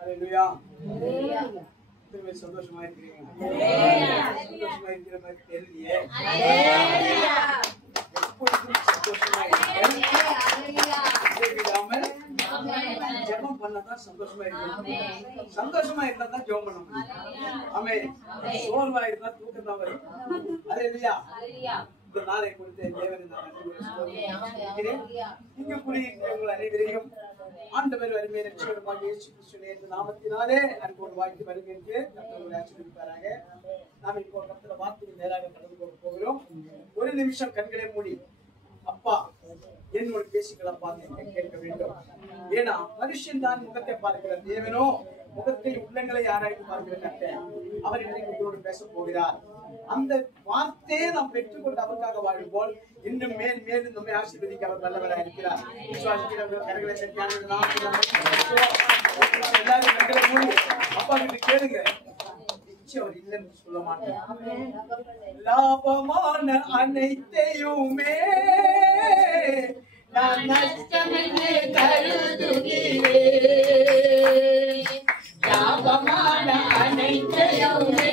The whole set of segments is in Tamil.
ஹalleluya. சந்தோஷமா இருக்கிறீங்க? சந்தோஷமா இருக்கிற மாதிரி தெரியலையே. சந்தோஷமா ஜெபம் பண்ணதான் சந்தோஷமா இருக்கணும். சந்தோஷமா இருந்தா தான் ஜெபம் பண்ண முடியும். ஆமென். சோர்வா இருந்தா தூக்கம் தான் வரும். ஹalleluya. இந்த நாளை கொடுத்த தேவனை நான் நன்றியோடு இங்கு கூடியிருக்கிறவர்கள் அனைவரையும் ஆண்டவர் அருமையான ரட்சகருமாகிய இயேசு கிறிஸ்துவின் நாமத்தினாலே அன்போடு வாழ்த்து வருகிறேன். கர்த்தர் ஆசீர்வதிப்பாராக. நாம் இப்போ கர்த்தர் வார்த்தைக்கு நேராக கடந்து போகிறோம். ஒரு நிமிஷம் கண்களை மூடி அப்பா என்னோடு பேசிக்கலாம் பார்த்து கேட்க வேண்டும். ஏன்னா மனுஷன் தான் முகத்தை பார்க்கிறார், தேவனோ முகத்தை உள்ளங்களை ஆராய்ந்து பார்க்கிற கர்த்தர். அவர் இன்றைக்கு உங்களோடு பேச போகிறார். அந்த வார்த்தையை நாம் பெற்றுக்கொண்டு அவருக்காக வாழும்போல் இன்னும் மேல் மேலும் நம்மை ஆசீர்வதிக்க அவர் வல்லவராக இருக்கிறார். கரங்களை எல்லாரும் கண்களை மூடி அப்பா கிட்ட கேளுங்க. அவர் இல்லைன்னு சொல்ல மாட்டேன். லாபமான அனைத்தையுமே நான் நஷ்டமென்று கருதுகிறேன். லாபமான அனைத்தையுமே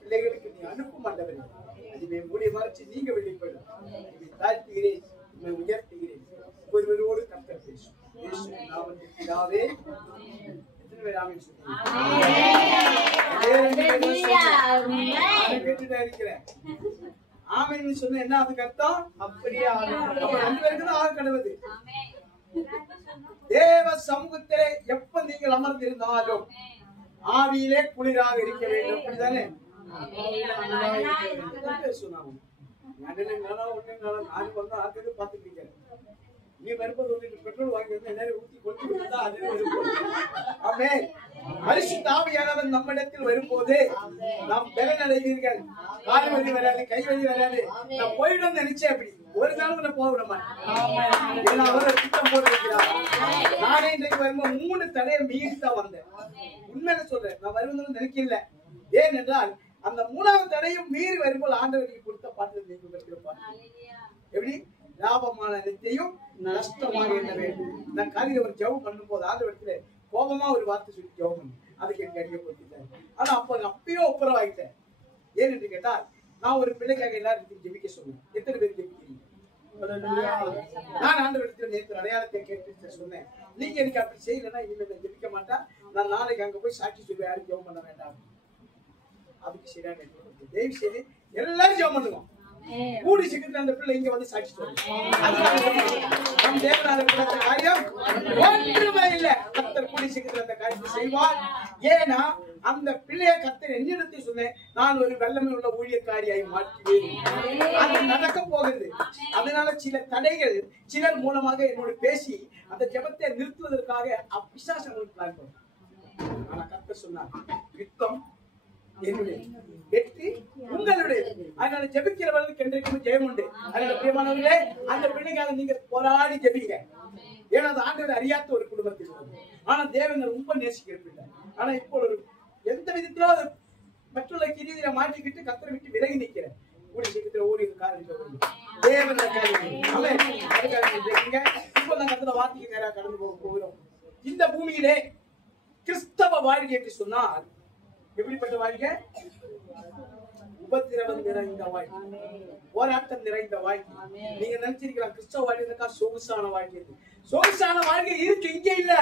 பிள்ளைகளுக்கு நீ அனுப்பும் ஆண்டவரே, அதுவே மூடி மறைச்சு நீங்க வெளிப்படும். தாழ்த்துகிறேன், உயர்த்துகிறேன். ஒருவரோடு கர்த்தர் பேசும். இயேசுவின் நாமத்தில் பிதாவே. எத்தனை பேர் ஆமென் சொல்றீங்க? கேட்டுட்டே இருக்கிறேன். ஆமென் சொன்ன என்ன அதுக்கு அர்த்தம்? அப்படியே ரெண்டு பேருக்கு தான் ஆக கடவுது. தேவ சமூகத்திலே எப்ப நீங்கள் அமர்ந்திருந்தாலும் ஆவியிலே குளிராக இருக்க வேண்டும். அப்படிதானே? நீ வரும்போது பெட்ரோல் வாங்கி வந்து எல்லாரும் ஊத்தி கொண்டு பரிசுத்த ஆவியானவர் நம்மிடத்தில் வரும்போது நாம் பலன் அடைவீர்கள். கால் வலி வராது, கை வலி வராது. நான் போயிடும் நினைச்சேன். அப்படி ஒரு நாளும் நான் போக விட மாட்டேன். அவரை திட்டம் போட்டிருக்கிறார். நானே இன்றைக்கு வரும்போது 3 தடையை மீறி தான் வந்தேன். உண்மையில சொல்றேன், நான் வருவதும் நினைக்கல. ஏனென்றால் அந்த 3வது தடையும் மீறி வரும்போது ஆண்டவருக்கு கொடுத்த பாட்டு நீங்க பெற்றிருப்பார். எப்படி லாபமான நித்தையும் நஷ்டமாக என்ன வேண்டும். நான் காலையில ஒரு ஜெபம் பண்ணும் போது ஆண்டவரத்துல கோபமா ஒரு வார்த்தை சொல்லி ஜெபம் பண்ணு. அதுக்கு எனக்கு அறியப்பட்டுட்டேன். ஆனா அப்பயும் ஒப்புரவாயிட்டேன். ஏன் என்று கேட்டால் நான் ஒரு பிள்ளைக்காக எல்லாரும் ஜெபிக்க சொன்னேன். எத்தனை பேர் ஜெபிக்கிறீங்க? நான் ஆண்டவரத்துல நேற்று அடையாளத்தை கேட்டு சொன்னேன். நீங்க எனக்கு அப்படி செய்யலன்னா இனிமேல் ஜெபிக்க மாட்டேன். நான் நாளைக்கு அங்க போய் சாட்சி சொல்லி யாரும் ஜெபம் பண்ண வேண்டாம். அதுக்கு சரியான தயவு செய்து எல்லாரும் ஜெபம் பண்ணுவோம். கூடி சீக்கிரத்தில் அந்த பிள்ளை இங்க வந்து சாட்சி சொல்லுங்க. நம் தேவனால காரியம் ஒன்றுமே இல்ல. கர்த்தர் கூடி சீக்கிரத்தில் அந்த காரியத்தை செய்வார். ஏன்னா அந்த பிள்ளைய கர்த்தர் என்னிடத்தை சொன்னேன், நான் ஒரு வல்லமை உள்ள ஊழியக்காரியாய் மாற்றுவேன். அது நடக்க போகிறது. அதனால சில தடைகள் சிலர் மூலமாக என்னோடு பேசி அந்த ஜெபத்தை நிறுத்துவதற்காக பிசாசங்களுக்கு பிளான் பண்ணும். ஆனா கர்த்தர் சொன்னார், யுத்தம் என்னுடைய, வெற்றி உங்களுடைய. அதனால ஜெபிக்கிறவர்களுக்கு என்றைக்கும் ஜெயம் உண்டு. அதனால பிரியமானவர்களே, அந்த பிள்ளைக்காக நீங்க போராடி ஜெபிங்க. ஏன்னா அது ஆண்டவர் அறியாத ஒரு குடும்பத்தில் ஆனா தேவனை ரொம்ப நேசிக்கிறேன். ஆனா இப்போ ஒரு எந்த விதத்திலும் மற்றுள்ள கிரியில மாட்டிக்கிட்டு கத்தரை விட்டு விலகி நிக்கிறேன். கூடி சீக்கிரத்தில் ஓடி காரணம் தேவன் இப்போ நாங்க அந்த வார்த்தைக்கு நேராக கடந்து போகிறோம். இந்த பூமியிலே கிறிஸ்தவ வாழ்க்கை என்று சொன்னால் எப்படிப்பட்ட வாழ்க்கை? உபத்திரவம் நிறைந்த வாழ்க்கை, போராட்டம் நிறைந்த வாழ்க்கை. நீங்க நினைச்சிருக்கலாம் கிறிஸ்தவ வாழ்க்கை சொகுசான வாழ்க்கை. சொகுசான வாழ்க்கை இருக்கு, இங்க இல்ல.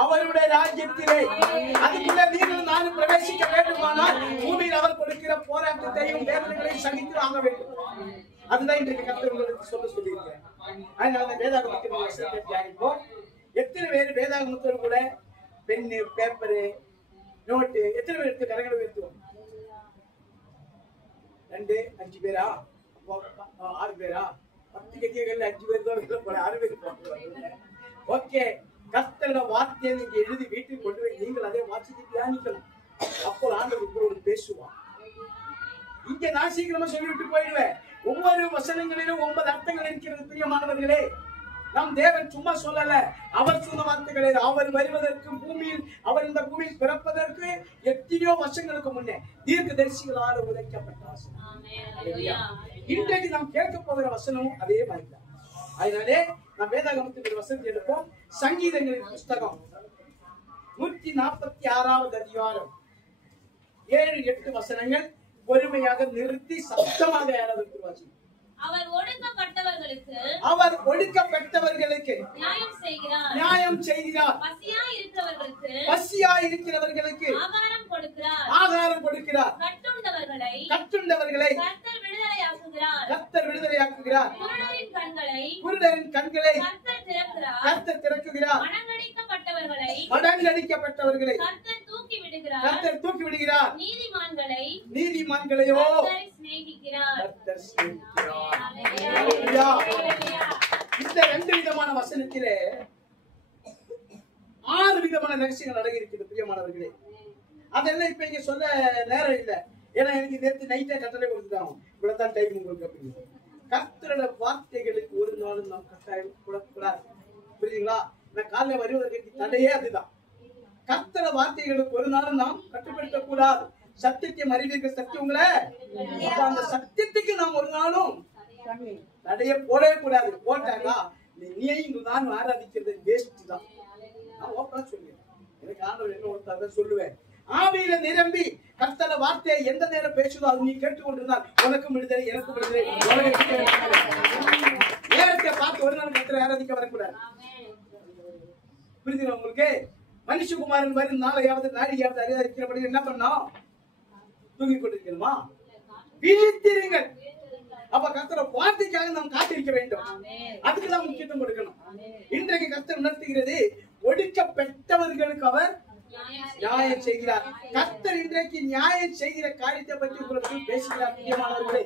அவருடைய ராஜ்யத்திலே அதுக்குள்ள நீங்களும் நானும் பிரவேசிக்க வேண்டுமானால் பூமியில் அவர் கொடுக்கிற போராட்டத்தையும் வேதனைகளையும் சகித்து ஆக வேண்டும். அதுதான் இன்றைக்கு கர்த்தர் உங்களுக்கு சொல்லியிருக்கேன். அதனால வேதாகமத்தின் வசனத்தை தியானிப்போம். எத்தனை பேர் வேதாகமத்தோடு கூட பென்னு, பேப்பரு, நோட்டு எத்தனை பேர் எடுத்து கரங்களை உயர்த்துவோம்? 2, 5 பேரா? 6 பேரா? 10 கட்சிகள் 5 பேர் தான் போல 6 பேர். ஓகே, கர்த்தரோட வார்த்தையை நீங்க எழுதி வீட்டில் கொண்டு போய் நீங்கள் அதை வாசித்து தியானிக்கலாம். அப்போ ஆண்டவர் உங்களோடு பேசுவார். இங்க நான் சீக்கிரமா சொல்லிவிட்டு போயிடுவேன். ஒவ்வொரு வசனங்களிலும் 9 அர்த்தங்கள் இருக்கிறது. பிரியமானவர்களே, நம் தேவன் சும்மா சொல்லல, அவர் சொன்ன வார்த்தைகளே. அவர் வருவதற்கு பூமியில், அவர் இந்த பூமியில் பிறப்பதற்கு எத்தனையோ வருஷங்களுக்கு முன்னே தீர்க்கதரிசிகளால் உரைக்கப்பட்ட வசனம். இன்றைக்கு நாம் கேட்க போகிற வசனமும் அதே மாதிரிதான். அதனாலே நாம் வேதாகமத்தின் வசனத்தை எடுப்போம். சங்கீதங்களின் புஸ்தகம் 146வது அதிகாரம் 7-8 வசனங்கள் பொறுமையாக நிறுத்தி சத்தமாக யாராவது வாசிக்கும். அவர் ஒடுக்கப்பட்டவர்களுக்கு நியாயம் செய்கிறார். பசியாய் இருக்கிறவர்களுக்கு ஆகாரம் கொடுக்கிறார். கட்டுண்டவர்களை கர்த்தர் விடுதலையாக்குகிறார். குருடரின் கண்களை கர்த்தர் திறக்குகிறார். மடங்கடிக்கப்பட்டவர்களை கர்த்தர் தூக்கி விடுகிறார். நீதிமான்களையோ கர்த்தர் சிநேகிக்கிறார். இந்த 2 விதமான வசனத்திலே 6 விதமான ரகசியங்கள் அடங்கி இருக்குது. பிரியமானவர்களே, அதெல்லாம் இப்ப இங்க சொல்ல நேரம் இல்லை. ஏன்னா எனக்கு நேற்று நைட்டே கட்டளை கொடுத்துட்டாங்க, இவ்வளவுதான் டைம் உங்களுக்கு அப்படின்னு. கர்த்தரோட வார்த்தைகளுக்கு ஒரு நாளும் நாம் கட்டாயம் கூடாது. புரியுதுங்களா? நான் காலையில வருவதற்கு தடையே அதுதான். கர்த்தர வார்த்தைகளுக்கு ஒரு நாளும் நாம் கட்டுப்படுத்த கூடாது. சத்தியத்தை அறிவிக்கிற சத்தியங்கள, அந்த சத்தியத்துக்கு நாம் ஒரு நாளும் தடைய போடவே கூடாது. போட்டாக்கா நீங்க தான் ஆராதிக்கிறது வேஸ்ட் தான். நான் ஓப்பனா சொல்லுவேன். எனக்கு ஆண்டவர் என்ன ஒருத்தர் சொல்லுவேன். ஆவியில நிரம்பி கர்த்தர வார்த்தையை எந்த நேரம் பேசுதோ அது நீ கேட்டுக்கொண்டிருந்தால் உனக்கும் விடுதலை, எனக்கும் விடுதலை. நேரத்தை பார்த்து ஒரு நாள் கர்த்தரை ஆராதிக்க வரக்கூடாது. புரியுதுங்களா உங்களுக்கு? மனுஷகுமாரன் வரும் நாளையாவது நாடியாவது அறியாதிருக்கிறபடி என்ன பண்ணோம்? தூங்கிக் கொண்டிருக்கணுமா? விழித்திருங்கள். அப்ப கர்த்தர வார்த்தைக்காக நாம் காத்திருக்க வேண்டும். அதுக்கு தான் முக்கியத்துவம் கொடுக்கணும். இன்றைக்கு கர்த்தர் உணர்த்துகிறது, ஒடுக்கப்பட்டவர்களுக்கு அவர் நியாயம் செய்கிறார். கர்த்தர் இன்றைக்கு நியாயம் செய்கிற காரியத்தை பற்றி உங்களுக்கு பேசுகிறார். முக்கியமானவர்களே,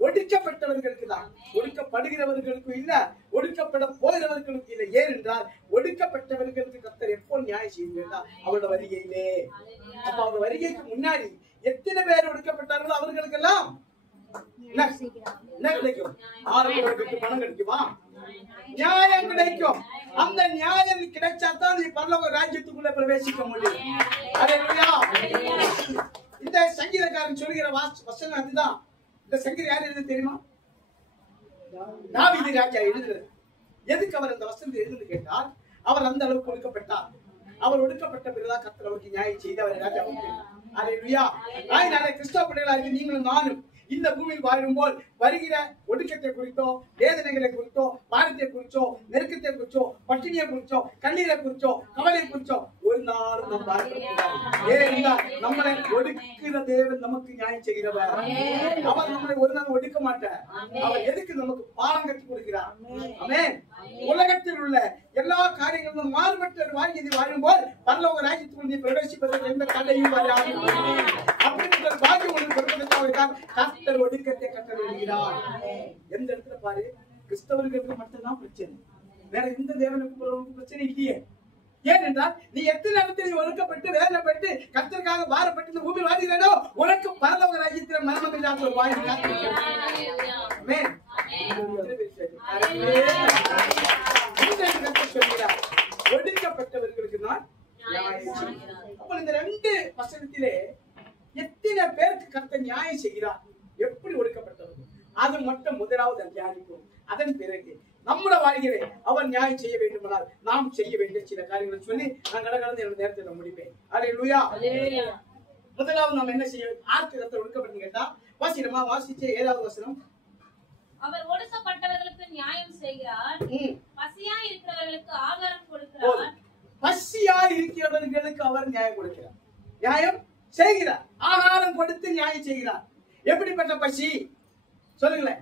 ஒடுக்கப்பட்டவர்களுக்கு தான், ஒடுக்கப்படுகிறவர்களுக்கு இல்ல, ஒடுக்கப்பட போகிறவர்களுக்கு இல்லை. ஏனென்றால் ஒடுக்கப்பட்டவர்களுக்கு கர்த்தர் எப்போ நியாயம் செய்கிறார்? அவரோட வருகையிலே. அப்ப அவர் வருகைக்கு முன்னாடி எத்தனை பேர் ஒடுக்கப்பட்டார்களோ அவர்களுக்கெல்லாம் என்ன கிடைக்கும்? 6 பேருக்கு பணம் கிடைக்குமா? நியாயம் கிடைக்கும். அந்த நியாயம் கிடைச்சாதான் நீ பரலோக ராஜ்யத்துக்குள்ள பிரவேசிக்க முடியும். அல்லேலூயா. இந்த சங்கீதக்காரன் சொல்கிற வசனம் அதுதான். இந்த சங்கீதம் யார் எழுது தெரியுமா? தாவீது ராஜா எழுதுறது. எதுக்கு அவர் அந்த வசனத்தை எழுதுன்னு கேட்டால், அவர் அந்த அளவுக்கு ஒடுக்கப்பட்டார். அவர் ஒடுக்கப்பட்ட பிறகுதான் கர்த்தர் அவருக்கு நியாயம் செய்து அவரை ராஜா. அல்லேலூயா. அதனால கிறிஸ்தவ பிள்ளைகளாக நீங்களும் நானும் இந்த பூமியில் வாழும்போது வருகிற ஒடுக்கத்தை குறித்தோ, வேதனைகளை குறித்தோ, பாரத்தை குறிச்சோ, நெருக்கத்தை குறிச்சோ, பட்டினியை குறிச்சோ, கண்ணீரை குறிச்சோ, கவலை குறிச்சோ ஒரு நாளும் நம்ம ஏனென்றால் நம்மளை ஒடுக்கிற தேவன் நமக்கு நியாயம் செய்கிறவர். அவர் நம்மளை ஒரு நாள் ஒடுக்க மாட்டார். அவர் எதுக்கு நமக்கு பாடம் கற்றுக் கொடுக்கிறார். ஆமென். உலகத்தில் உள்ள எல்லா காரியங்களும் மாறுபட்ட ஒரு வாழ்க்கையை வாழும்போது பரலோக ராஜ்யத்துக்குள் பிரவேசிப்பதற்கு எந்த தடையும் வராது. அப்படிப்பட்ட பாக்கியம் ஒன்று கொடுப்பதற்காக கர்த்தர் ஒடுக்கத்தை கட்டளையிடுகிறார். எந்த இடத்துல பாரு, கிறிஸ்தவர்களுக்கு மட்டும்தான் பிரச்சனை, வேற எந்த தேவனுக்கு பிரச்சனை இல்லையே. ஏனென்றால் நீ எத்தனை இடத்தில் ஒடுக்கப்பட்டு வேதனைப்பட்டு கர்த்தருக்காக பாரப்பட்டு இந்த பூமி வாழ்கிறோ உனக்கு பரலோக ராஜ்யத்தில் மரணம் இல்லாத ஒரு வாழ்க்கை சொல்கிறார். ஒடுக்கப்பட்டவர்களுக்கு நான் அப்ப இந்த 2 வசனத்திலே எத்தனை பேருக்கு கர்த்தர் நியாயம் செய்கிறார், எப்படி ஒடுக்கப்பட்டவர்கள், அது மட்டும் முதலாவது தியானிப்போம். அதன் பிறகு நம்முடைய வாழ்க்கையிலே அவர் நியாயம் செய்ய வேண்டுமானால் நாம் செய்ய வேண்டிய சில காரியங்களை சொல்லி நான் கடந்து என்னோட நேரத்தை முடிப்பேன். அல்லேலூயா. முதலாவது நாம் என்ன செய்ய, ஆர்க்கு கர்த்தர் ஒடுக்கப்பட்டு கேட்டா வாசிக்கிறோமா? வாசிச்ச 7வது வசனம். அவர் ஒடுக்கப்பட்டவர்களுக்கு நியாயம் செய்கிறார், பசியா இருக்கிறவர்களுக்கு ஆகாரம் கொடுக்கிறார். பசியா இருக்கிறவர்களுக்கு அவர் நியாயம் கொடுக்கிறார், நியாயம் செய்கிறார், ஆகாரம் கொடுத்து நியாயம் செய்கிறார். எப்படிப்பட்ட பசி சொல்லுங்களேன்,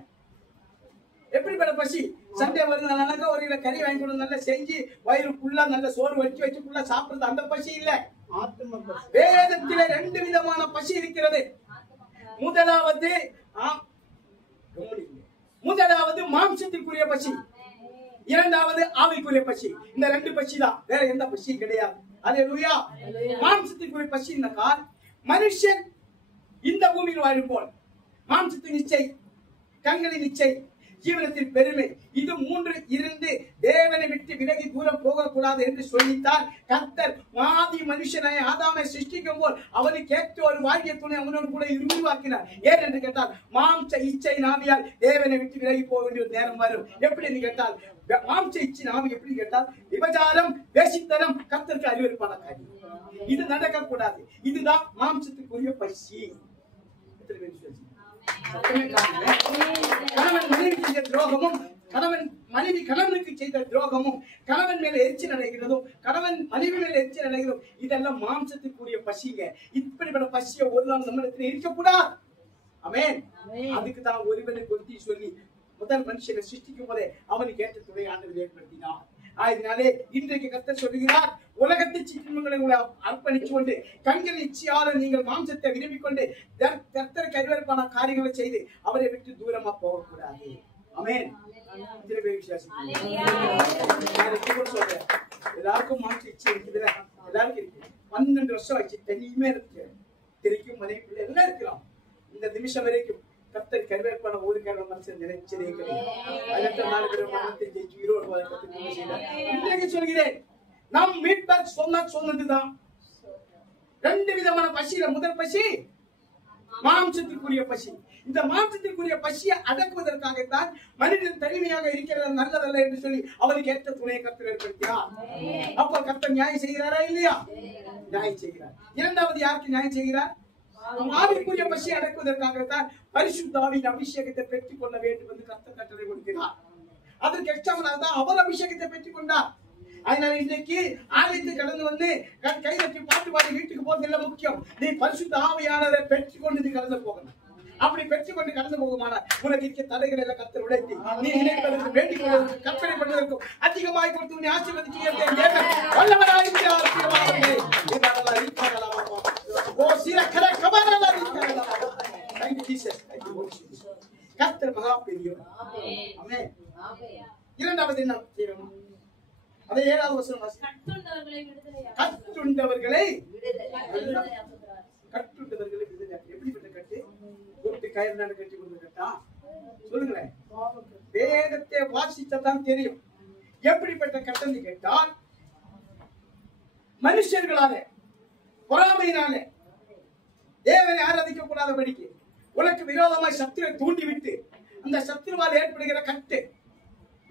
எப்படிப்பட்ட பசி? சண்டே வருது, நல்லா ஒரு கிலோ கறி வாங்கி கொடுத்து நல்லா செஞ்சு வயிறு ஃபுல்லா நல்ல சோறு வச்சு ஃபுல்லா சாப்பிடுறது அந்த பசி இல்ல. வேதத்திலே 2 விதமான பசி இருக்கிறது. முதலாவது மாம்சத்திற்குரிய பசி, இரண்டாவது ஆவிக்குரிய பசி. இந்த 2 பசி தான், வேற எந்த பசியும் கிடையாது. அல்லேலூயா. மாம்சத்திற்குரிய பசி என்றால் மனுஷன் இந்த பூமியில் வாழும் போல் மாம்சத்தின் இச்சை, கண்களின் இச்சை, ஜீவனத்தின் பெருமை, இது 3 இருந்து தேவனை விட்டு விலகி தூரம் போகக்கூடாது என்று சொல்லித்தான் கர்த்தர் ஆதி மனுஷனை ஆதாமை சிருஷ்டிக்கும் போல் அவனுக்கு ஏற்ற ஒரு வாழ்க்கை துணை அவனோடு கூட உருவாக்கினார். ஏன் என்று கேட்டால் மாம்ச இச்சை நாவியால் தேவனை விட்டு விலகி போக வேண்டிய ஒரு நேரம் வரும். எப்படி என்று கேட்டால் மாம்ச இச்சை நாவி எப்படி கேட்டால் விபச்சாரம், வேசித்தனம் கர்த்தருக்கு அறிவிப்பான காரியம். இது நடக்கக்கூடாது. இதுதான் மாம்சத்துக்குரிய பசி. கணவன் மனைவி செய்த துரோகமும், கணவன் மனைவி கணவனுக்கு செய்த துரோகமும், கணவன் மேல எரிச்சல் அடைகிறதும், கணவன் மனைவி மேல எரிச்சல் அடைகிறதும், இதெல்லாம் மாம்சத்துக்குரிய பசிங்க. இப்படிப்பட்ட பசியை ஒரு நாள் நம்மிடத்தில் இருக்கக்கூடாது. ஆமென். அதுக்கு தான் ஒருவனை கொத்தி சொல்லி முதல் மனுஷனை சிருஷ்டிக்கும் போதே அவனுக்கு ஏற்ற துணை ஆண்டவர் ஏற்படுத்தினார். அதனாலே இன்றைக்கு கர்த்தர் சொல்லுகிறார், உலகத்தை சிற்றின்பங்களை அர்ப்பணிச்சு கொண்டு கண்கள் இச்சையால நீங்கள் மாம்சத்தை விரும்பிக் கொண்டு கர்த்தருக்கு அறிவறுப்பான காரியங்களை செய்து அவரை விட்டு தூரமா போகக்கூடாது. ஆமென். எல்லாருக்கும் மாம்ச இச்சை இருக்குதுல, எல்லாருக்கும் இருக்கு. 12 வருஷம் ஆச்சு, தனியுமே இருக்கு, தெரிக்கும் மனைவி பிள்ளை எல்லாம் இருக்கிறோம். இந்த நிமிஷம் வரைக்கும் கர்த்தர் கருவேற்பான ஒரு காரணம் மனுஷன் நினைச்சதே கிடையாது. அடுத்த 4 பேர் மரணத்தை ஜெயிச்சு ஈரோடு வழக்கத்தை செய்தார். இன்றைக்கு சொல்கிறேன், நம் மீட்பர் சொன்னதுதான் 2 விதமான பசியில முதல் பசி மாம்சத்திற்குரிய பசி. இந்த மாம்சத்திற்குரிய பசியை அடக்குவதற்காகத்தான் மனிதன் தனிமையாக இருக்கிறது நல்லதல்ல என்று சொல்லி அவருக்கு ஏற்ற துணையை கர்த்தர் ஏற்படுத்தினார். அப்ப கர்த்தர் நியாயம் செய்கிறாரா இல்லையா? நியாயம் செய்கிறார். இரண்டாவது யாருக்கு நியாயம் செய்கிறார்? ஆவிக்குரிய பசியை அடக்குவதற்காகத்தான் பரிசுத்த ஆவியின் அபிஷேகத்தை பெற்றுக் கொள்ள வேண்டும் என்று கர்த்தர் கட்டளை கொடுக்கிறார். அதற்கு எக்ஸ்ட்ராவனாக தான் அவர் அபிஷேகத்தை பெற்றுக் கொண்டார். அதனால இன்றைக்கு ஆலயத்தை கடந்து வந்து கை தட்டி பாட்டு பாடி வீட்டுக்கு போறது முக்கியம். நீ பரிசுத்த ஆவியானவரை பெற்றுக் கொண்டு நீ கடந்து போகணும். அப்படி பெற்றுக்கொண்டு கடந்து போகுமானால் உனக்கு இருக்க தடைகளை எல்லாம் கர்த்தர் உடைத்து நீ நினைப்பதற்கு வேண்டிக் கொள்வதற்கு கற்பனை பண்ணுவதற்கும் அதிகமாய் கொடுத்து நீ ஆசீர்வதிக்க கர்த்தர் மகா பெரியவர். இரண்டாவது என்ன செய்யணும்? அதே 7வது வசனம் கட்டுண்டவர்களை எப்படிப்பட்ட கட்டு? போட்டு கயிறு கட்டி கொண்டு கட்டா சொல்லுங்களேன். வேதத்தை வாசித்தான் தெரியும் எப்படிப்பட்ட கட்டணி கேட்டால் மனுஷர்களாலே பொறாமையினாலே தேவனை ஆராதிக்க கூடாதபடிக்கு உனக்கு விரோதமாய் சத்துரை தூண்டிவிட்டு அந்த சத்துருவால் ஏற்படுகிற கட்டு,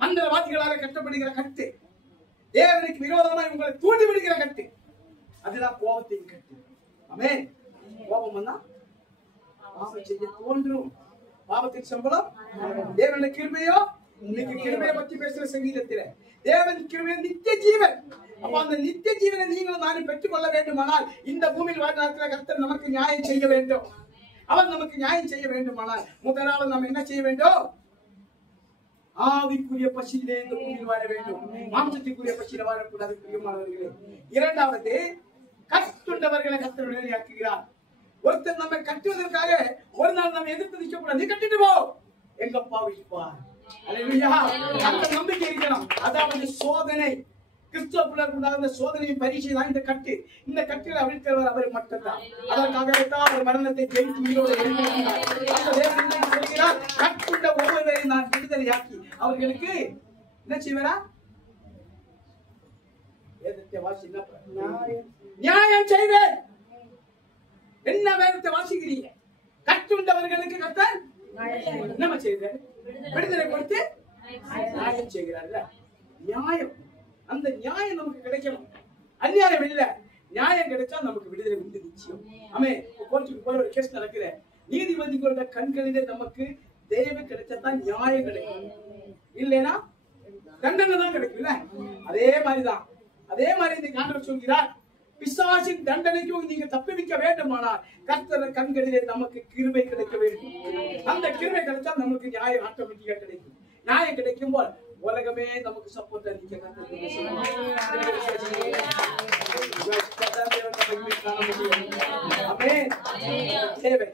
மந்திரவாதிகளால் கட்டப்படுகிற கட்டு, தேவனுக்கு விரோதமாய் உங்களை தூண்டி விடுகிற கட்டு, அதுதான் கோபத்தின் கட்டு. ஆமென். கோபம் வந்தா பாவம் செய்ய தோன்றும். பாவத்தின் சம்பளம் தேவனுடைய கிருபையோ. இன்னைக்கு கிருபையை பத்தி பேசுற சங்கீதத்தில தேவன் கிருபை நித்திய ஜீவன். அப்ப அந்த நித்திய ஜீவனை நீங்களும் நானும் பெற்றுக் கொள்ள வேண்டுமானால் இந்த பூமியில் வாழ்நாட்டில் கர்த்தர் நமக்கு நியாயம் செய்ய வேண்டும். அவர் நமக்கு நியாயம் செய்ய வேண்டுமானால் முதலாவது நாம் என்ன செய்ய வேண்டும்? ஆவிக்குரிய பசியிலே இந்த பூமியில் வாழ வேண்டும். மாம்சத்திற்குரிய பசியில வாழக்கூடாது பிரியமானவர்களே. இரண்டாவது கட்டுண்டவர்களை கர்த்தர் விடுதலையாக்குகிறார். ஒருத்தர் நம்ம கட்டுவதற்காக ஒரு நாள் நம்ம எதிர்த்து நிற்க கூடாது. நீ கட்டிட்டு போ, எங்க அப்பா விழிப்பார். அல்லேலூயா. அந்த நம்பிக்கை இருக்கணும். அதாவது சோதனை கிறிஸ்துவுக்குள்ள சோதனையின் பரீட்சை தான் இந்த கட்டு. இந்த கட்டில் அவிழ்க்கிறவர் அவர் மட்டும்தான். அதற்காகத்தான் அவர் மரணத்தை ஜெயித்து உயிரோடு எழுப்பினார். கட்டுண்ட ஒவ்வொருவரையும் நான் விடுதலையாக்கி அவர்களுக்கு என்ன செய்வாரா? வேதத்தை வாசினா நியாயம் செய்வேன். என்ன வேதத்தை வாசிக்கிறீங்க? கற்றுண்டவர்களுக்கு கர்த்தர் என்ன செய்கிறார்? விடுதலை கொடுத்து நியாயம் செய்கிறார்ல. நியாயம், அந்த நியாயம் நமக்கு கிடைக்கணும். அநியாயம் இல்ல, நியாயம் கிடைச்சா நமக்கு விடுதலை உண்டு நிச்சயம். ஆமென். கோர்ட்டுக்கு போற ஒரு கேஸ் நடக்குது, நீதிபதிகளோட கண்களிலே நமக்கு தேவை கிடைச்சாதான் நியாயம் கிடைக்கும். இல்லைன்னா தண்டனை தான் கிடைக்கும்ல. அதே மாதிரிதான், அதே மாதிரி இந்த ஆண்டவர் சொல்கிறார், பிசாசின் தண்டனைக்கும் நீங்க தப்பிக்க வேண்டுமானால் கர்த்தர் கண்களிலே நமக்கு கிருபை கிடைக்க வேண்டும். அந்த கிருபை கிடைச்சா நமக்கு நியாயம் ஆட்டோமேட்டிக்கா கிடைக்கும். நியாயம் கிடைக்கும் போது உலகமே நமக்கு சப்போர்ட் அளிக்க தேவை.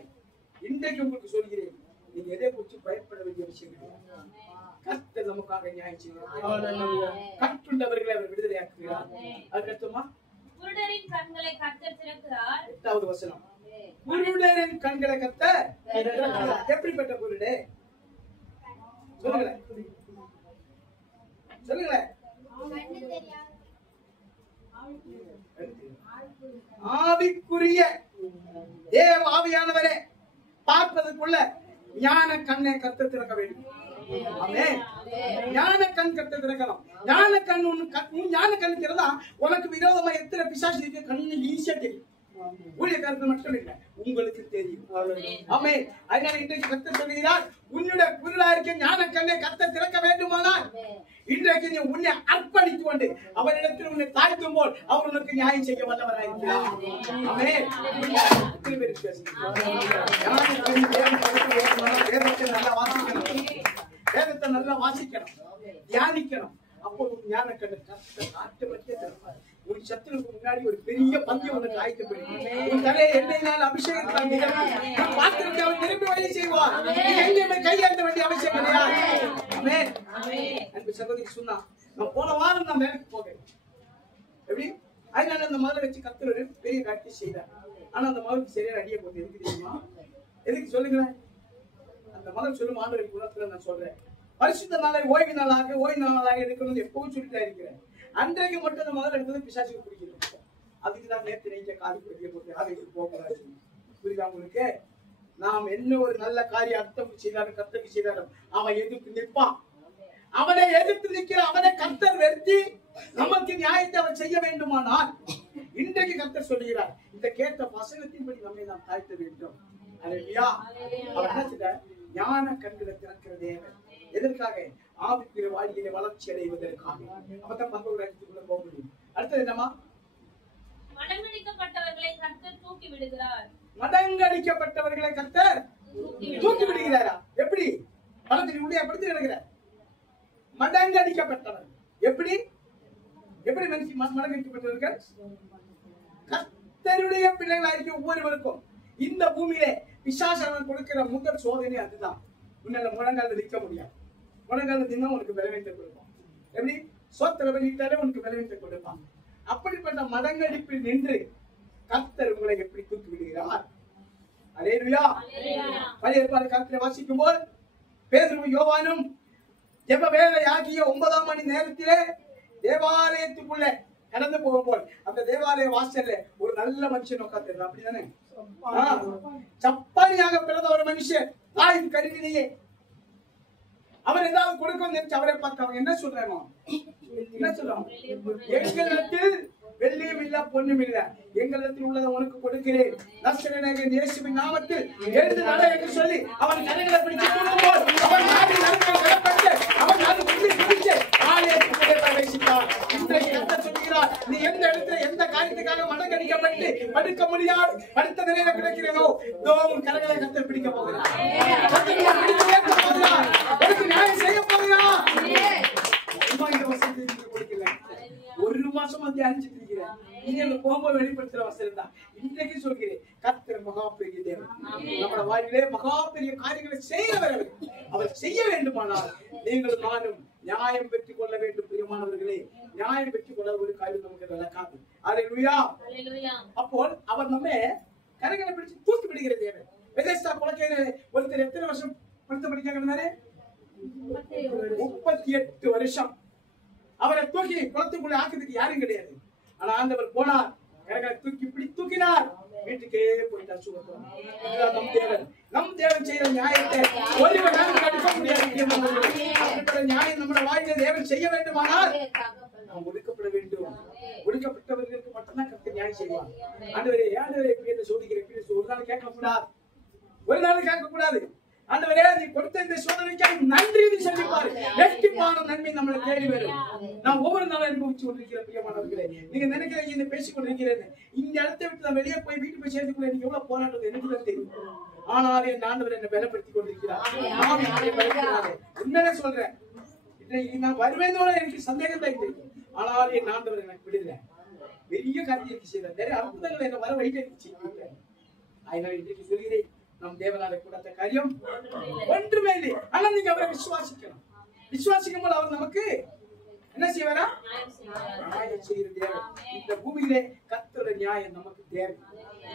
இன்றைக்கு உங்களுக்கு சொல்கிறேன், நீங்க எதை குறித்து பயப்பட வேண்டிய விஷயம் கிடையாது. கர்த்தர் நமக்காக நியாயம் செய்கிறார். கற்றுண்டவர்களை அவர் விடுதலையாக்குகிறார். அதுக்கடுத்துமா குருடரின் கண்களை கர்த்தர் திறக்கிறார். 8வது வசனம். குருடரின் கண்களை கர்த்தர் திறக்கிறார். எப்படிப்பட்ட குருடே? சொல்லுங்களேன், சொல்லுங்களேன். ஆவிக்குரிய தேவ ஆவியானவரே பார்ப்பதற்குள்ள ஞான கண்ணை கர்த்தர் திறக்க வேண்டும். ஆமென். ஞான கண் கர்த்தர் திறக்கணும். ஞான கண் ஞான கண் திறந்தா உனக்கு விரோதமா எத்தனை பிசாசு இருக்கு கண்ணு ஈஸியா தெரியும். ஊழியக்காரர்கள் மட்டும் இல்லை, உங்களுக்கு தெரியும். ஆமென். அதனால இன்றைக்கு கர்த்தர் சொல்கிறார், உன்னுடைய குருடா இருக்க ஞான கண்ணை கர்த்தர் திறக்க வேண்டுமானால் இன்றைக்கு நீ உன்னை அர்ப்பணித்து கொண்டு அவரிடத்தில் உன்னை தாழ்த்தும் போல் அவர் உனக்கு நியாயம் செய்ய வல்லவராயிருக்கிறார். ஆமென். வேதத்தை நல்லா வாசிக்கணும், வேதத்தை நல்லா வாசிக்கணும், தியானிக்கணும். அப்போ ஞான கண்ணை கர்த்தர் ஆட்டோமேட்டிக்கா திறப்பார். உன் சத்துருக்கு முன்னாடி ஒரு பெரிய பந்தயம் உனக்கு ஆயத்தப்படும். உன் தலையை எண்ணெயினால் அபிஷேகத்தால் நிரப்பி பாத்திரத்தை அவன் திருப்பி வழி செய்வார். எங்கேயுமே கையாண்ட வேண்டிய அவசியம் கிடையாது. ஆமென். அன்பு சகோதரி சொன்னா, நான் போன வாரம் நான் வேலைக்கு போகிறேன். எப்படி? அதனால அந்த மகளை வச்சு கர்த்தர் பெரிய காட்சி செய்தார். ஆனா அந்த மகளுக்கு சரியா அடிய போட்டு எதுக்கு தெரியுமா? எதுக்கு சொல்லுங்களேன்? அந்த மகள் சொல்லும் ஆண்டவரின் குணத்துல நான் சொல்றேன், பரிசுத்த நாளை ஓய்வு நாளாக எடுக்கணும்னு எப்பவும் சொல்லிட்டா இருக்கிறேன். அன்றைக்கு மட்டும் அந்த முதல் எடுத்தது பிசாசுக்கு பிடிக்கணும். அதுக்கு தான் நேற்று நெஞ்ச காதி பெரிய போட்டு யாரையும் போகக்கூடாது. புரியுதா உங்களுக்கு? நாம் என்ன ஒரு நல்ல காரியம் அர்த்தம் செய்தாலும் கர்த்தருக்கு செய்தாலும் அவன் எதிர்த்து நிற்பான். அவனை எதிர்த்து நிற்கிற அவனை கர்த்தர் வெறுத்தி நமக்கு நியாயத்தை அவன் செய்ய வேண்டுமானால் இன்றைக்கு கர்த்தர் சொல்லுகிறார், இந்த கேட்ட வசனத்தின்படி நம்மை நாம் தாழ்த்த வேண்டும். அல்லேலூயா. அவர் என்ன செய்தார்? ஞான கண்களை திறக்கிற தேவன். எதற்காக? ஆவிக்குரிய வாழ்க்கையில வளர்ச்சி அடைவதற்காக. அப்பதான் பரலோக ராஜ்யத்துக்குள்ள போக முடியும். அடுத்தது என்னமா? மடங்கடிக்கப்பட்டவர்களை கர்த்தர் தூக்கி விடுகிறார். மடங்கடிக்கப்பட்டவர்களை கர்த்தர் தூக்கி விடுகிறாரா? எப்படி? பலத்தின் உள்ளே படுத்து கிடக்கிறார். மடங்கடிக்கப்பட்டவர் எப்படி? எப்படி மடங்கடிக்கப்பட்டவர்கள்? கர்த்தருடைய பிள்ளைகளாയിരിக்கும் ஒவ்வொருவருக்கும் இந்த பூமியிலே பிசாசு கொடுக்கிற முதல் சோதனை அதுதான். உன்னால முழங்கால நிற்க முடியாது. முழங்கால நின்னா உனக்கு பலவீனத்தை கொடுப்பான். எப்படி? சோத்திர பண்ணிட்டாலே உனக்கு பலவீனத்தை கொடுப்பான். அப்படிப்பட்ட மடங்கடிப்பில் நின்று கர்த்தர் உங்களை எப்படி தூக்கி விடுகிறார்? அல்லேலூயா. பழைய ஏற்பாடு காலத்திலே வாசிக்கும் போது பேதுருவும் யோவானும் ஜெப வேளை ஆகிய 9ஆம் மணி நேரத்திலே தேவாலயத்துக்குள்ள கடந்து போகும்போது அந்த தேவாலய வாசல்ல ஒரு நல்ல மனுஷன் உட்கார்ந்து, அப்படிதானே? சப்பானியாக பிறந்த ஒரு மனுஷன், தாயின் கருவிலேயே அவர் ஏதாவது கொடுக்கும் நினைச்சு அவரை பார்த்து அவங்க என்ன சொல்றாங்க? என்ன சொல்றாங்க? எங்களிடத்தில் வெள்ளியும் இல்ல பொண்ணும் இல்ல, எங்களிடத்தில் உள்ளதை உனக்கு கொடுக்கிறேன், நசரேயனாகிய இயேசுவின் நாமத்தில் எழுந்து நட என்று சொல்லி அவன் கரைகளை பிடித்து தூக்கும்போது அவன் நாவில் நரம்புகள் நிரப்பட்டு அவன் நாவில் குடிச்சு ஆலயத்துக்குள்ளே பிரவேசித்தான். இன்றைக்கு என்ன சொல்கிறார்? நீ எந்த இடத்துல எந்த காரியத்துக்காக மடங்கடிக்கப்பட்டு படுக்க முடியாது படுத்த நிலையில கிடைக்கிறேனோ உன் கரைகளை கர்த்தர் பிடிக்க போகிறார். நியாயம் செய்ய போகிறார். ஒரு மாசம் வந்து அணிஞ்சிட்டு இருக்கிறேன். நீங்க போகும்போது வெளிப்படுத்துற வசனம் தான். இன்றைக்கு சொல்கிறேன், கர்த்தர் மகா பெரிய தேவன். நம்மளோட வாழ்விலே மகா பெரிய காரியங்களை செய்கிறவர். அவர் செய்ய வேண்டுமானால் நீங்கள் நானும் நியாயம் பெற்றுக் கொள்ள வேண்டும். பிரியமானவர்களே, நியாயம் பெற்றுக் கொள்ள ஒரு காரியம் நமக்கு நடக்காது. அல்லேலூயா. அப்போ அவர் நம்ம கரைகளை பிடிச்சு தூக்கி விடுகிற தேவன். பெதெஸ்தா குளக்கரையில ஒருத்தர் எத்தனை வருஷம் படுத்த படிக்கிறாரு? 38 வருஷம். அவரை தூக்கி குளத்துக்குள்ள ஆக்கிறதுக்கு யாரும் கிடையாது. ஆனா ஆண்டவர் போனார், கரங்களை தூக்கி இப்படி தூக்கினார், வீட்டுக்கே போயிட்டார் சுகத்தோட. இதுதான் நம் தேவன் செய்த நியாயத்தை ஒருவரால் கடுக்க முடியாது. அப்படிப்பட்ட நியாயம் நம்முடைய வாழ்க்கையில தேவன் செய்ய வேண்டுமானால் நாம் ஒடுக்கப்பட வேண்டும். ஒடுக்கப்பட்டவர்களுக்கு மட்டும்தான் கர்த்தர் நியாயம் செய்வார். ஆண்டவரே இப்படி என்று சோதிக்கிறேன் ஒரு நாள் கேட்கக்கூடாது, ஒரு நாள் கேட்கக்கூடாது. ஆண்டவரே நீ கொடுத்த இந்த சோதனைக்காக நன்றி சொல்லிப்பாரு. வெற்றிப்பான நன்மை நம்மளை தேடி வரும். நான் ஒவ்வொரு நாளும் அனுபவிச்சு கொண்டிருக்கிறேன் பிரியமானவர்களே. நீங்க நினைக்கிறீங்க இந்த பேசிக் கொண்டிருக்கிறேன், இந்த இடத்தை விட்டு நான் வெளியே போய் வீட்டு போய் சேர்த்துக்குள்ள நீங்க எவ்வளவு போராட்டம் எனக்கு தான் தெரியும். ஆனால் என் ஆண்டவர் என்னை பலப்படுத்திக் கொண்டிருக்கிறார். உண்மையிலே சொல்றேன், நான் வருவேன் எனக்கு சந்தேகம் தான் இருக்கு. ஆனால் என் ஆண்டவர் எனக்கு விடுதலை பெரிய காரியத்தை செய்தார். நிறைய அற்புதங்கள் என்ன வர வைத்து. அதனால இன்றைக்கு சொல்கிறேன், நம் தேவனால கூடாத காரியம் ஒன்றுமே இல்லை. ஆனா நீங்க அவரை விசுவாசிக்கணும். விசுவாசிக்கும் போது அவர் நமக்கு என்ன செய்வாரா? நியாயம் செய்கிற தேவன். இந்த பூமியிலே கர்த்தருடைய நியாயம் நமக்கு தேவை.